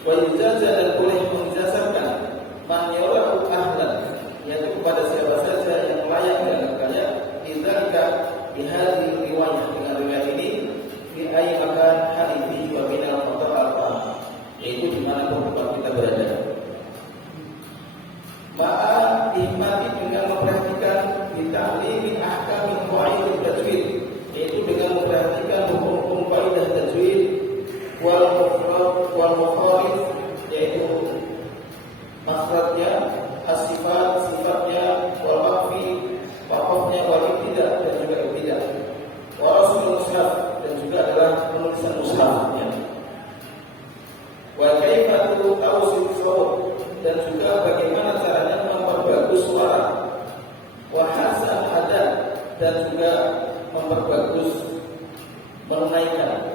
wa yujazah dan boleh menjazahkan, man yawa'u ahlan, yaitu kepada siapa saja yang layak dan layak, idzalika bihadhihi riwayah, dengan riwayat ini fi ayyi makan hadithi wa minal qata'al, yaitu di mana tempat kita berada. Ma'a ihmati, dengan memperhatikan dita'limi ahkamin qa'idah tajwid, yaitu dengan memperhatikan hukum-hukum qaidah tajwid, wal mukharij, yaitu makhrajnya, as-sifat, sifatnya, wal waqfi, waqafnya, wal ibtida dan juga ibtida, wa rasul mushaf, dan juga adalah penulisan mushafnya, wa kaifatu tawsil shawt, dan juga bagaimana caranya memperbagus suara, wa hasan adad, dan juga memperbagus menunaikan,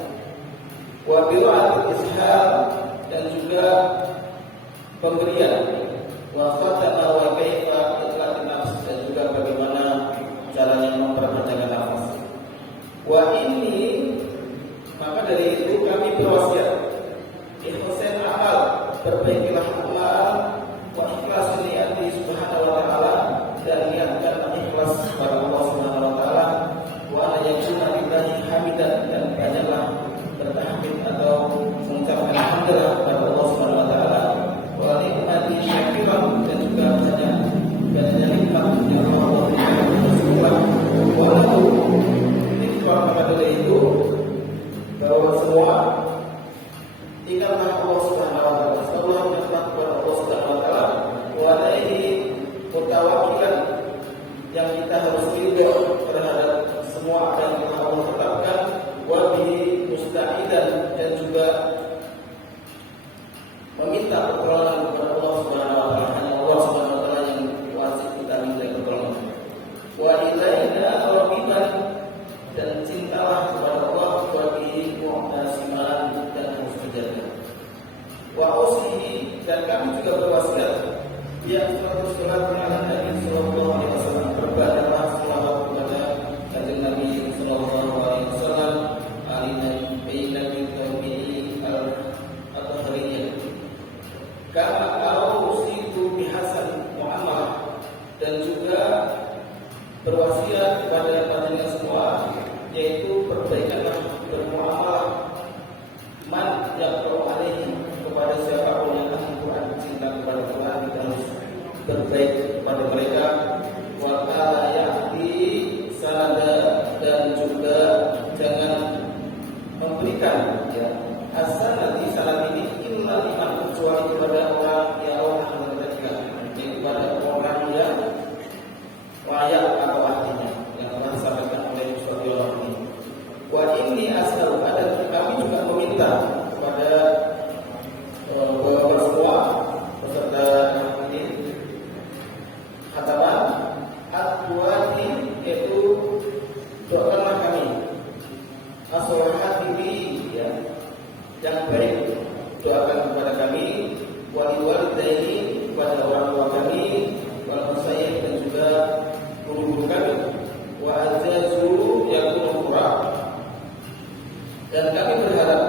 wa bi'at ishal, dan juga pemberian, wa fatana wa kaifa itlaq nafs, dan juga bagaimana caranya memperpanjangkan nafas. Wa ini, maka dari itu kami berwasiat, ihsan amal, perbaikilah amal, wa ikhlas niati subhanahu wa ta'ala, dan niatkan ikhlas kepada Allah subhanahu wa ta'ala, wa ana yakuna lillahi hamidan, dan banyaklah bertahmid atau mengucapkan alhamdulillah kepada Allah subhanahu wa ta'ala, wa nikmati syakiran, dan juga banyak nikmat yang Allah berikan bersyukur. Wa lahu, ini kepada itu bahwa semua ingatlah Allah subhanahu wa ta'ala, setelah nikmat kepada Allah subhanahu wa ta'ala, wa alaihi mutawakkilan, yang kita harus ridho terhadap semua apa yang telah Allah tetapkan, wa bihi musta'idan, dan juga meminta pertolongan kepada Allah subhanahu wa ta'ala. Hanya Allah subhanahu wa ta'ala yang wajib kita minta pertolongan. Wa ilaina rabiban, dan cintalah kepada Allah, wa bihi mu'tasiman, dan harus dijaga. Wa usihi, dan kami juga berwasiat, ya sallallahu alaihi wasallam, berbanyaklah selawat kepada kanjeng Nabi sallallahu alaihi wasallam, memberikan ya as-sanati salam ini illa liman kecuali kepada orang yang Allah mengatakan kepada orang yang layak atau ahlinya yang telah disampaikan oleh Ustaz Yola ini. Wa inni as'aluka, dan kami juga meminta kepada bapak semua peserta ini khataman at-tuati, yaitu doakanlah kami as-solihat bibi ya yang baik, doakan kepada kami walidaini kepada orang tua kami wal musayyib dan juga guru-guru kami wa azazu yakunu qura, dan kami berharap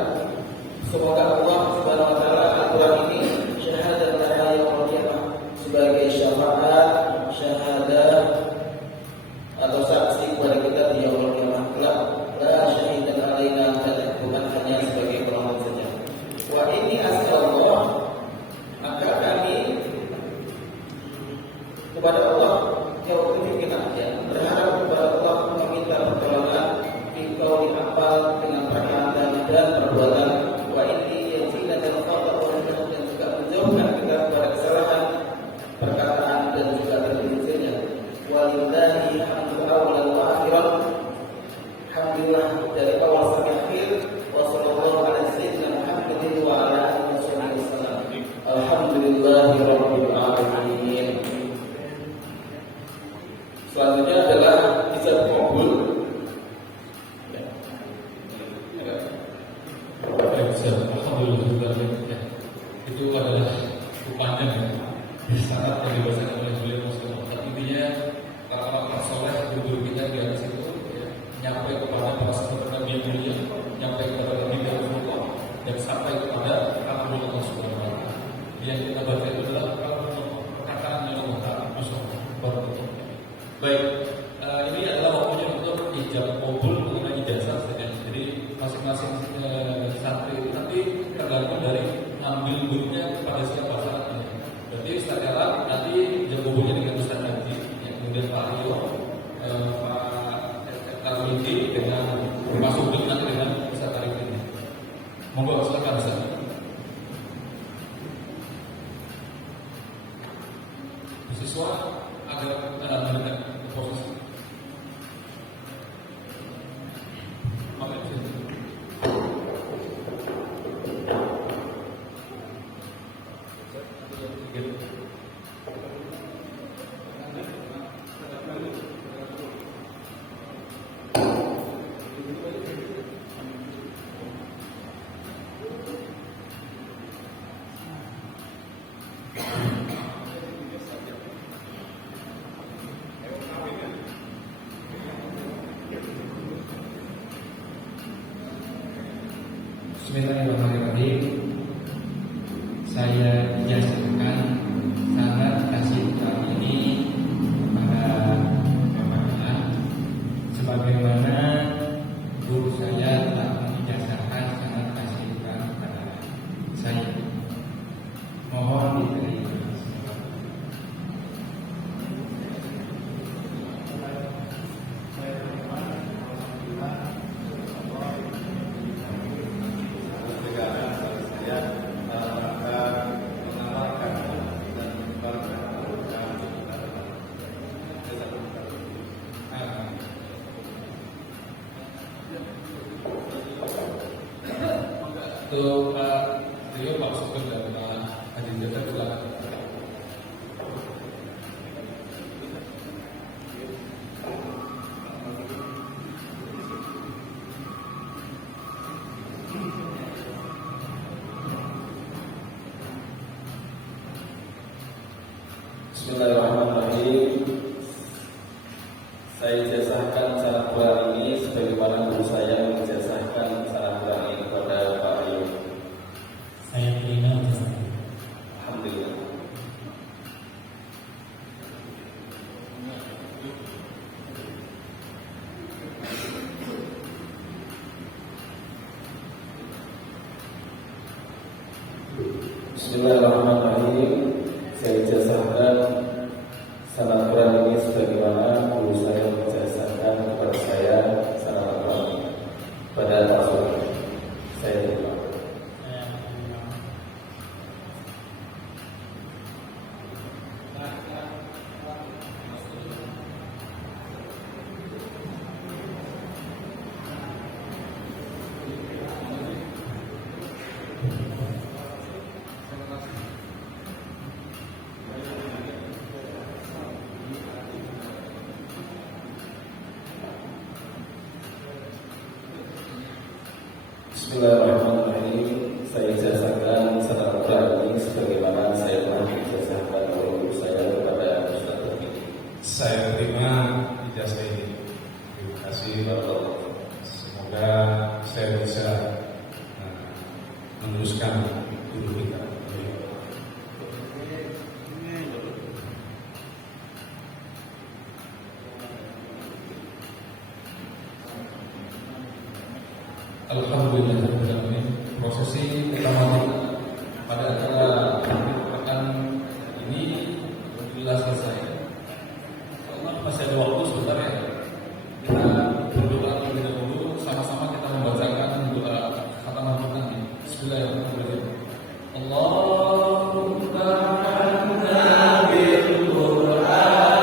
semoga Allah Subhanahu wa taala Al-Qur'an ini syahadat lana yaumil qiyamah sebagai syahadat atau saksi kepada kita di yaumil qiyamah kelak, la syahidan alaina, bukan hanya sebagai penonton saja. Wa ini as'alullah, maka kami kepada Allah kita ya, berharap kepada Allah, meminta pertolongan di qauli amal dengan perkataan dan perbuatan. Wa ini yatina dan khata dan juga menjauhkan kita kepada kesalahan perkataan dan juga terjerumusnya. Walillahi hamdu awal wa akhirat, alhamdulillah dari awal sampai akhir. Wa sallallahu ala sayyidina Muhammadin wa ala alihi wasallam. Alhamdulillahi rabbil alamin. Selanjutnya adalah ijab qabul. Alhamdulillah, itu adalah panjang ya. Syarat yang dibacakan oleh beliau Muslim. Intinya para soleh guru kita di atas itu ya, nyampe kepada para sahabat Nabi yang mulia, nyampe kepada Nabi Rasulullah, dan sampai kepada Allah Subhanahu wa taala. Yang kita baca itu adalah perkataan yang Allah Taala. Baik, ini adalah waktunya untuk ijab qabul mengenai ijazah saja. Jadi masing-masing santri nanti tergantung dari ambil gurunya pada siapa saatnya. Berarti secara nanti ijab qabulnya dengan Ustaz Haji, yang kemudian Pak Rio, Pak Tarwidi dengan Pak Sugeng nanti dengan Ustaz Tarwidi. Monggo silakan Ustaz. Siswa agar mendekat ke posisi. Bismillahirrahmanirrahim. Saya ijazahkan sanad kasih tahun ini kepada Bapak sebagaimana guru saya telah mengijazahkan sanad kasih kepada saya. Mohon diterima. Untuk Pak Rio, Pak Sugeng dan Pak Haji Jasa silakan. Bismillahirrahmanirrahim. Saya ijazahkan sanad Quran ini sebagaimana guru saya mengijazahkan sanad Quran ini kepada Pak Rio. Saya terima ijazah. Alhamdulillah. Bismillahirrahmanirrahim. Saya ijazahkan sanad Quran ini sebagaimana guru saya mengijazahkan kepada saya sanad Quran pada Pak Sugeng. Bismillahirrahmanirrahim. Saya ijazahkan secara ini sebagaimana saya telah ijazahkan oleh guru saya kepada Ustaz Taufik. Saya terima ijazah ini. Terima kasih Bapak. Semoga saya bisa meneruskan guru kita. Alhamdulillah, prosesi pertama pada acara pekan ini alhamdulillah selesai. Allah masih ada waktu sebentar ya. Kita berdoa terlebih dahulu, sama-sama kita membacakan doa khatam Al-Quran. Bismillahirrahmanirrahim. Allahumma anna bil Qur'an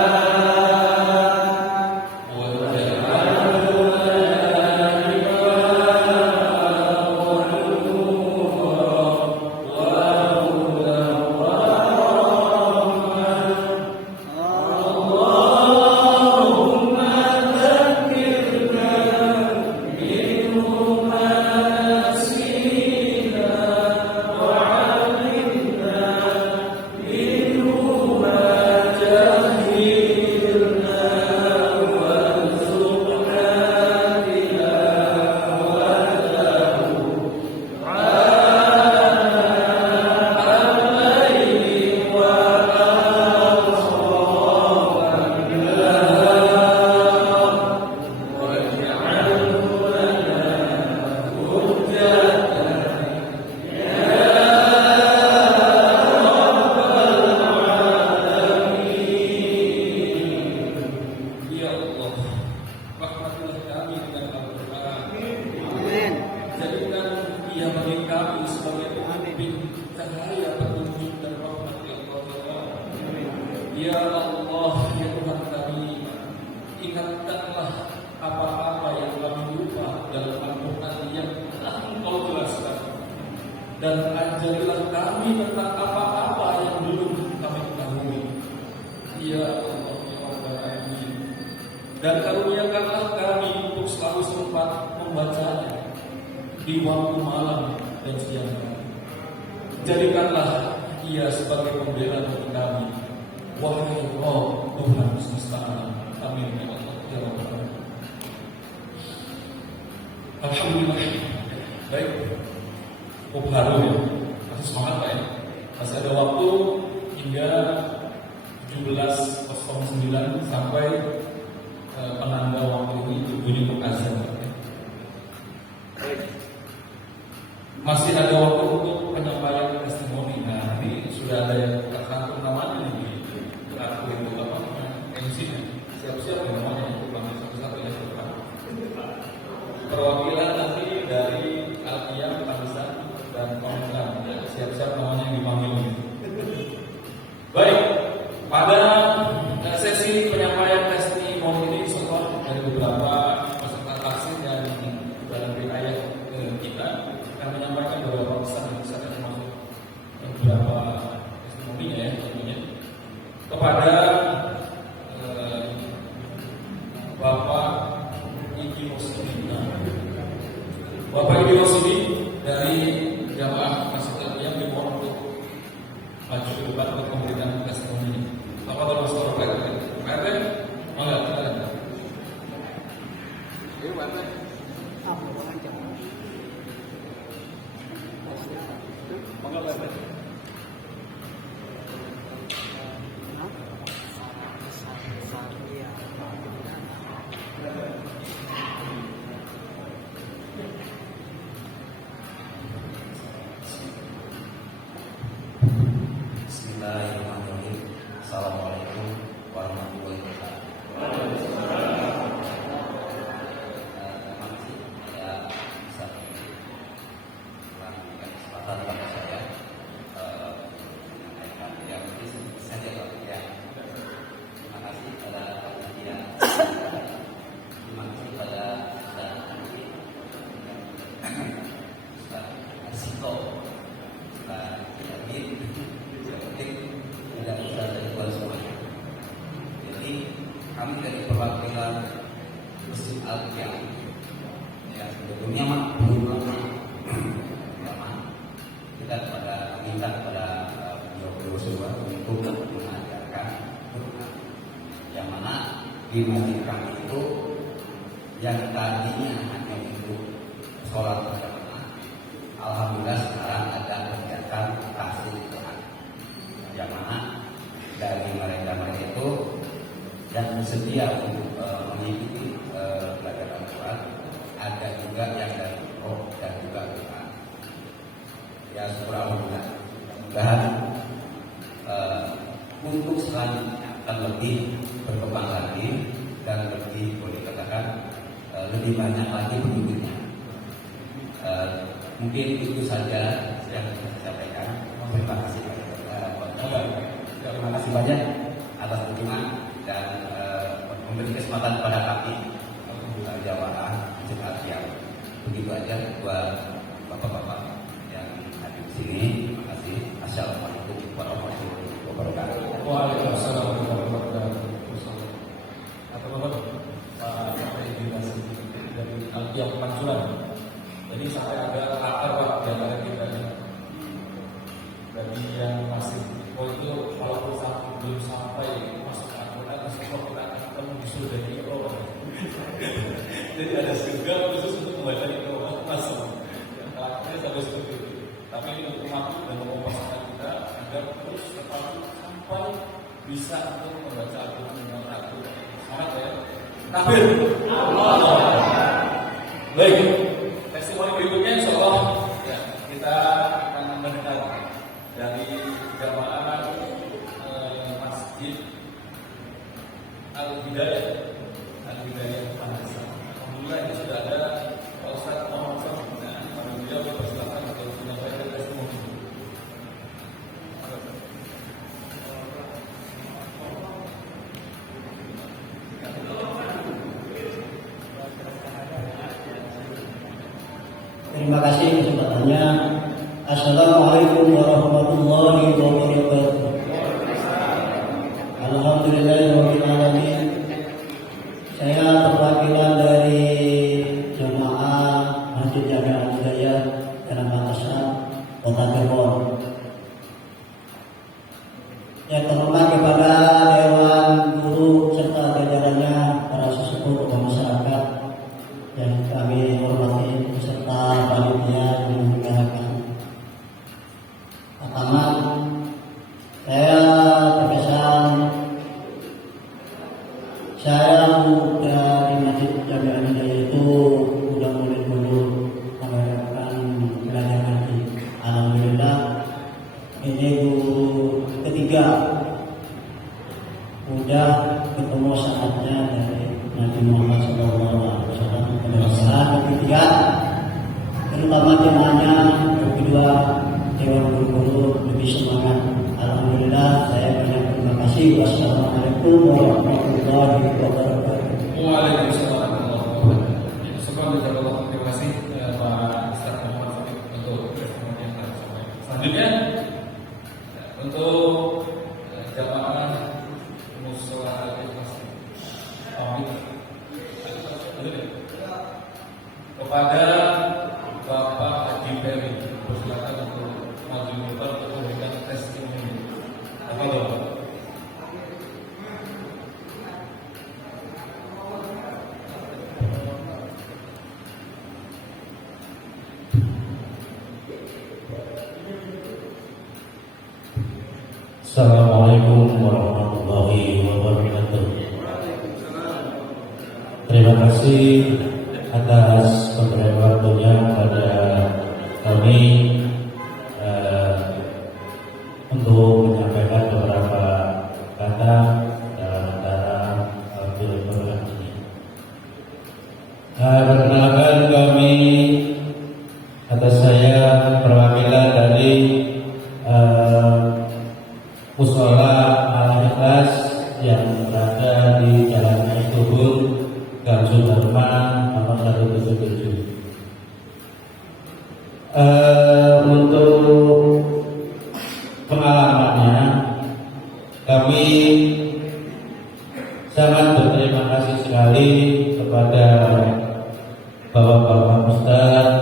Ya Allah, ya Tuhan kami, ingatkanlah apa-apa yang kami lupa dalam Al-Quran yang telah Engkau jelaskan, dan ajarilah kami tentang apa-apa yang belum kami ketahui. Ya Allah, ya Rabbal Alamin, dan karuniakanlah kami untuk selalu sempat membacanya di waktu malam dan siang hari. Jadikanlah ia sebagai pembela bagi kami. Wahai Allah, Tuhan semesta alam. Amin ya Allah ya Rabbal Alamin. Alhamdulillah. Baik, cukup haru ya. Masih semangat Pak ya. Masih ada waktu hingga 17.09 sampai penanda waktu ini bunyi azan. Masih ada waktu untuk penyampaian testimoni. Nah, ini sudah ada yang tercantum namanya nih. Aku itu apa namanya? MC-nya. Siap-siap ya namanya untuk panggil satu-satu ya. Perwakilan nanti dari Al-Qiyam, Panisan dan Komunikasi. Ya, siap-siap namanya yang dipanggil. Baik, pada sesi penyampaian testimoni ini sempat dari beberapa peserta vaksin yang dalam wilayah kita akan menyampaikan beberapa pesan yang bisa termasuk beberapa testimoninya ya tentunya kepada Bapak Iki Rosidi. Bapak Iki Rosidi dari jamaah Masjid Al-Qiyam dimohon untuk maju ke depan untuk memberikan testimoni ini. Bapak terus korban, PRT, enggak, silakan. Ayo PRT. Bismillahirrahmanirrahim. Assalamualaikum warahmatullahi wabarakatuh. Terima kasih saya bisa memberikan kesempatan kepada saya menyampaikan yang penting saja Pak ya. Terima kasih kepada Pak Media. Terima kasih kepada Ustaz Sito, Ustaz Yamin, di masjid kami itu yang tadinya hanya untuk sholat berjamaah, alhamdulillah sekarang ada kegiatan tahsin Quran jamaah dari mereka itu yang bersedia untuk mengikuti belajar Al-Quran. Ada juga yang dari roh dan juga Quran. Ya syukur alhamdulillah. Mudah-mudahan untuk selanjutnya akan lebih berkembang lagi dan lebih boleh dikatakan lebih banyak lagi penduduknya. Mungkin itu saja yang saya sampaikan. Terima kasih terima kasih banyak atas dukungan dan memberi kesempatan kepada kami jamaah Masjid Al-Qiyam. Begitu aja buat bapak-bapak yang hadir di sini. Terima kasih. Assalamualaikum warahmatullahi wabarakatuh. Waalaikumsalam warahmatullahi wabarakatuh. Apa kabar Pak Edilasi dari Al-Qiyam Pancuran? Jadi sampai ada akar Pak di antara kita ya. Bagi yang masih itu walaupun belum sampai masuk ke Al-Quran, kita akan disuruh dari Iqra. Jadi ada surga khusus untuk membaca Iqra masuk. Yang terakhirnya sampai seperti itu. Tapi ini untuk mampu dan mempersiapkan kita agar terus terpacu sampai bisa untuk membaca Al-Quran dengan teratur. Semangat ya. Takbir. Allah. Baik. Testimoni berikutnya insyaallah ya, kita akan mendengar dari jamaah Masjid Al-Hidayah Panasa. Alhamdulillah ini sudah ada Pak Ustaz Muhammad. Alhamdulillah bersilakan untuk menyampaikan testimoni. Terima kasih kesempatannya. Assalamualaikum warahmatullahi wabarakatuh. Alhamdulillahirabbil alamin. Saya perwakilan dari jemaah Masjid Jami'ah Al-Hidayah Jalan Pantasan, Kota Cirebon. Yang terhormat kepada Dewan Guru serta jajarannya, para sesepuh masyarakat yang kami hormati beserta panitia yang menyelenggarakan. Pertama, saya terkesan saya muda di Masjid Jami'ah Al-Hidayah itu sudah mulai dulu mengadakan belajar ngaji. Alhamdulillah ini guru ketiga udah ketemu saatnya dari Nabi Muhammad SAW. Saat ketiga, terutama temanya kedua Dewan Guru lebih semangat. Alhamdulillah saya banyak terima kasih. Wassalamualaikum warahmatullahi wabarakatuh. Waalaikumsalam warahmatullahi wabarakatuh. Terima kasih Pak Ustaz Muhammad untuk testimoni yang telah disampaikan. Selanjutnya untuk jamaah Mushola Al-Masjid. Amin. Kepada Bapak Haji Ferry, bersilakan untuk maju mimbar untuk memberikan testimoni. Apa Bapak? Assalamualaikum warahmatullahi wabarakatuh. Terima kasih atas pemberian waktunya kepada kami untuk menyampaikan beberapa kata dalam Al-Quran ini. Perkenalkan kami atas saya perwakilan dari Mushola Al-Ikhlas yang berada di Jalan Aitubun, Gang Sudirman, nomor 177. Untuk pengalamannya, kami sangat berterima kasih sekali kepada Bapak-Bapak Ustaz,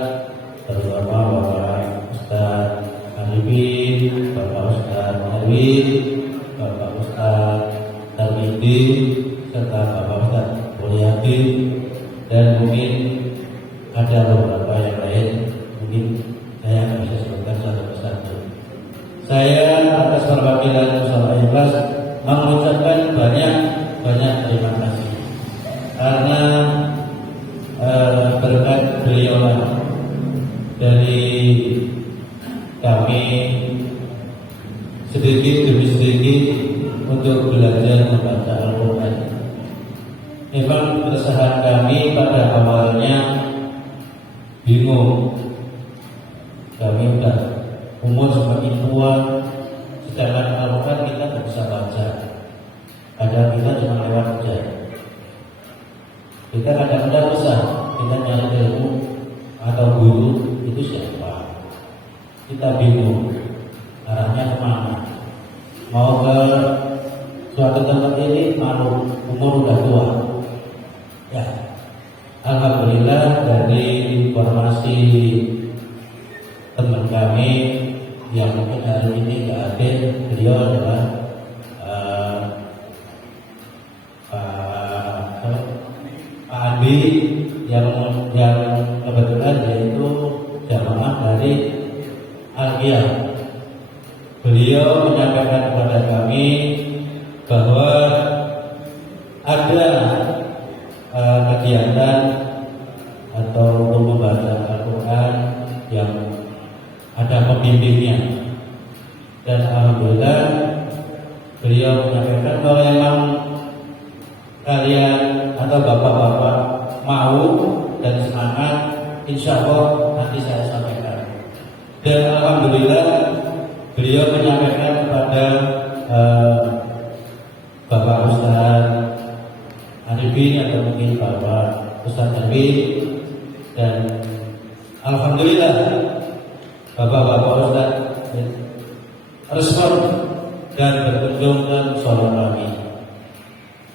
terutama Bapak Ustaz Alibin, Bapak Ustaz Mawid, Bapak Ustaz Tarmidi, serta Bapak ada beberapa yang lain, mungkin saya akan bisa sebutkan satu persatu. Saya atas perwakilan Musyawarah Ikhlas mengucapkan banyak terima kasih karena berkat beliau dari kami sedikit demi sedikit untuk belajar membaca Al-Quran. Memang keresahan kami pada awalnya bingung. Kami sudah umur semakin tua, sedangkan Al-Quran kita tidak bisa baca. Kadang kita cuma lewat saja. Kita kadang-kadang susah, kita nyari ilmu atau guru itu siapa? Kita bingung arahnya kemana. Mau ke suatu tempat ini malu, umur udah tua. Ya, alhamdulillah dari informasi teman kami yang mungkin hari ini nggak hadir, beliau adalah Pak Andi yang kebetulan yaitu jamaah dari Al-Qiyam. Beliau menyampaikan kepada kami bahwa ada kegiatan atau untuk membaca Al-Quran yang ada pembimbingnya, dan alhamdulillah beliau menyampaikan bahwa memang kalian atau bapak-bapak mau dan semangat, insya Allah nanti saya sampaikan. Dan alhamdulillah beliau menyampaikan kepada Bapak Ustaz Arifin atau mungkin Bapak Ustaz Arifin, dan alhamdulillah Bapak-bapak Ustaz respon dan berkunjung ke musola kami.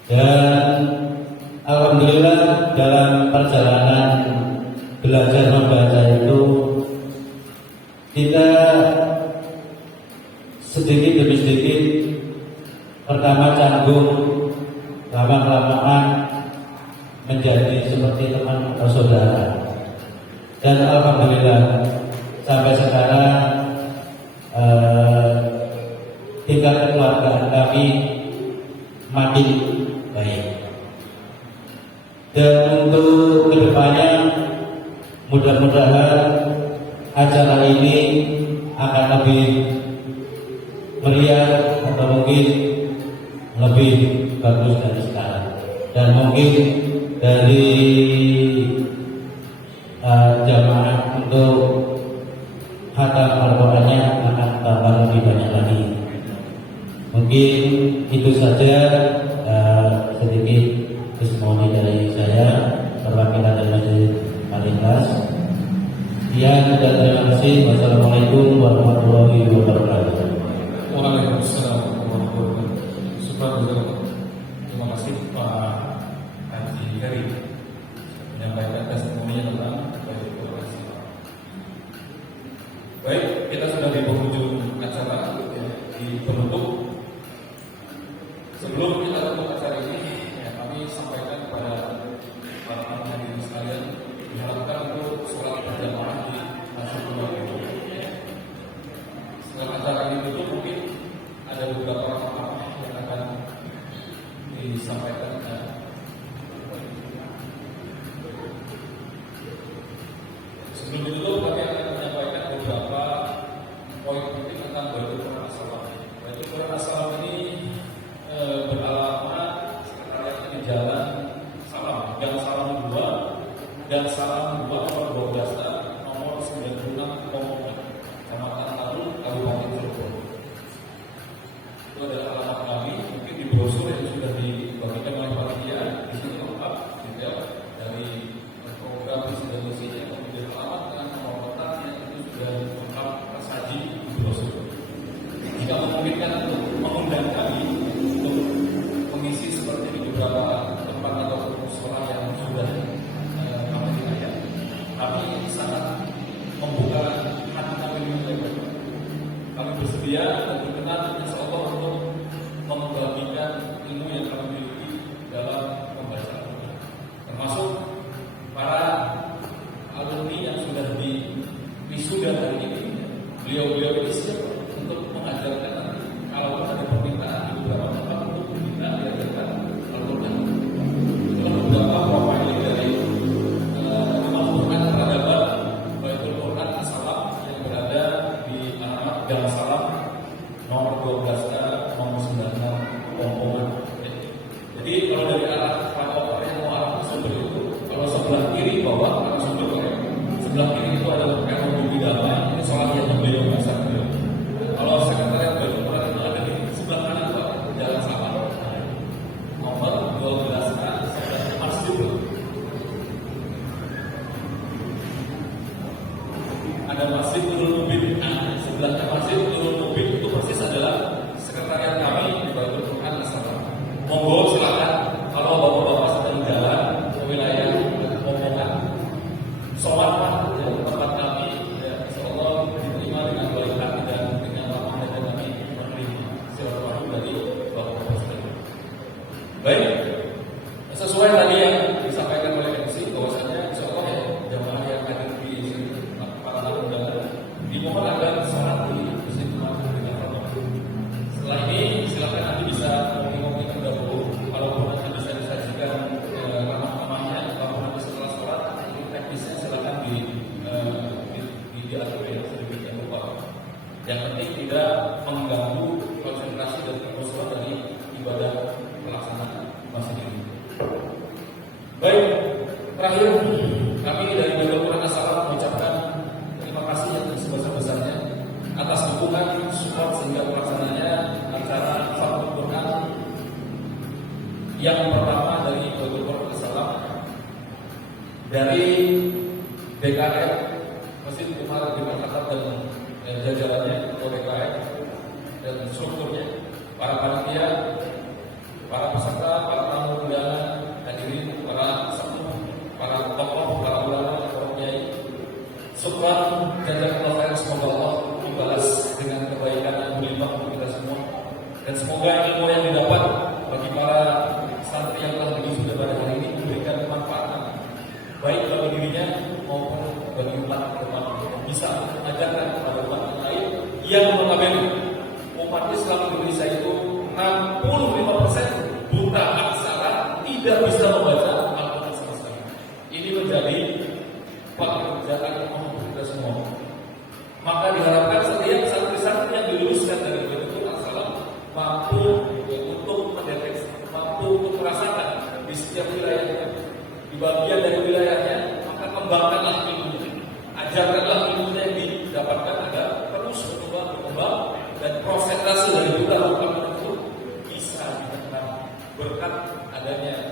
Dan alhamdulillah dalam perjalanan belajar membaca itu kita sedikit demi sedikit, pertama canggung, lama-kelamaan menjadi seperti teman atau saudara. Dan alhamdulillah sampai sekarang tingkat kekeluargaan kami makin baik. Dan untuk kedepannya mudah-mudahan acara ini akan lebih meriah atau mungkin lebih bagus dari sekarang. Dan mungkin dari jamaah untuk khatam Al-Qurannya akan tambah lebih banyak lagi. Mungkin itu saja sedikit testimoni dari saya, perwakilan dari Majelis Al-Ikhlas. Sekian dan terima kasih. Wassalamualaikum warahmatullahi wabarakatuh. Waalaikumsalam warahmatullahi wabarakatuh. Terima kasih Pak Haji Kari menyampaikan testimoninya tentang Baitul Qur'an. Baik, kita sudah di penghujung acara di penutup. Sebelum kita tutup acara ini, kami sampaikan kepada para hadirin sekalian, diharapkan untuk sholat berjamaah di Nasional itu. Setelah acara ini tutup, mungkin ada beberapa orang yang akan disampaikan. Sebelum ditutup, kami akan menyampaikan beberapa poin penting tentang Baitul Qur'an As-Salam. Baitul Qur'an As-Salam ini beralamat sekretariatnya di Jalan Salam, Gang Salam 2 dan Salam 2 nomor 12 nomor 96 Komongan, Kecamatan Tarung, Kabupaten Cirebon. Itu adalah alamat kami. Mungkin di brosur yang sudah dibagikan oleh panitia di sini lengkap detail dari program presidensinya, kemudian alamat dengan nomor kontaknya itu sudah lengkap tersaji di brosur. Jika memungkinkan untuk mengundang kami untuk mengisi seperti di beberapa tempat atau sekolah yang sudah kami lihat, beliau-beliau ini siap untuk mengajarkan kalau ada permintaan di beberapa tempat untuk kita diajarkan Al-Quran. Itu beberapa profil dari kemampuan peradaban Baitul Quran As-Salam yang berada di alamat Gang Salam nomor 12A nomor 96 Pompongan. Jadi kalau dari arah Rapopo yang mau arah sumber itu, kalau sebelah kiri bawah arah sumber Korea, sebelah kiri itu adalah ekonomi damai, ini soal yang berbeda bahasa. Kalau sekretariat Baitul Quran itu ada di sebelah kanan itu ada Jalan Salam nomor 12A sebelah masjid. Ada Masjid Nurul Mubin. Nah, sebelahnya Masjid Nurul Mubin itu persis adalah sekretariat kami di Baitul Quran As-Salam. Monggo silakan kalau bapak-bapak sedang jalan ke wilayah Pompongan, sholat di tempat kami, ya, insyaallah diterima dengan baik hati dan dengan ramah dan kami menerima silaturahmi dari bapak-bapak sekalian. Baik, sesuai tadi yang disampaikan oleh MC bahwasanya insyaallah ya jamaah yang hadir di sini para tamu undangan dimohon agar salat di masjid dengan hormat. Setelah ini silakan nanti bisa ngopi-ngopi dahulu. Kalau nanti bisa disajikan ramah-ramahnya, kalau nanti setelah sholat ini teknisnya silakan diatur ya sedemikian rupa. Yang penting tidak mengganggu konsentrasi dan kehusuan dari ibadah pelaksanaan masjid ini. Baik, terakhir kami dari Baitul Quran As-Salam mengucapkan terima kasih yang sebesar-besarnya atas dukungan support sehingga pelaksananya acara Fathul Quran yang pertama dari Baitul Quran As-Salam dari BKR Masjid Umar bin Khattab dan jajarannya atau BKR dan strukturnya, para panitia, para peserta, para tamu undangan, hadirin, para sepuh, para tokoh, para ulama, para kiai. Syukran jazakallahu khairan, semoga Allah dibalas dengan kebaikan yang berlimpah untuk kita semua. Dan semoga ilmu yang didapat bagi para santri yang telah sudah pada hari ini memberikan manfaat baik bagi dirinya maupun bagi umat bisa mengajarkan kepada umat yang lain yang notabene umat Islam Indonesia itu 65% buta aksara, tidak bisa membaca Al-Quran sama sekali. Ini menjadi pekerjaan untuk kita semua. Maka diharapkan setiap santri-santri yang diluluskan dari Baitul Quran As-Salam mampu untuk mendeteksi, mampu untuk merasakan di setiap wilayahnya, di bagian dari wilayahnya, maka kembangkanlah ilmunya, ajarkanlah ilmunya yang didapatkan agar terus berkembang dan prosentase dari buta itu bisa ditekan berkat adanya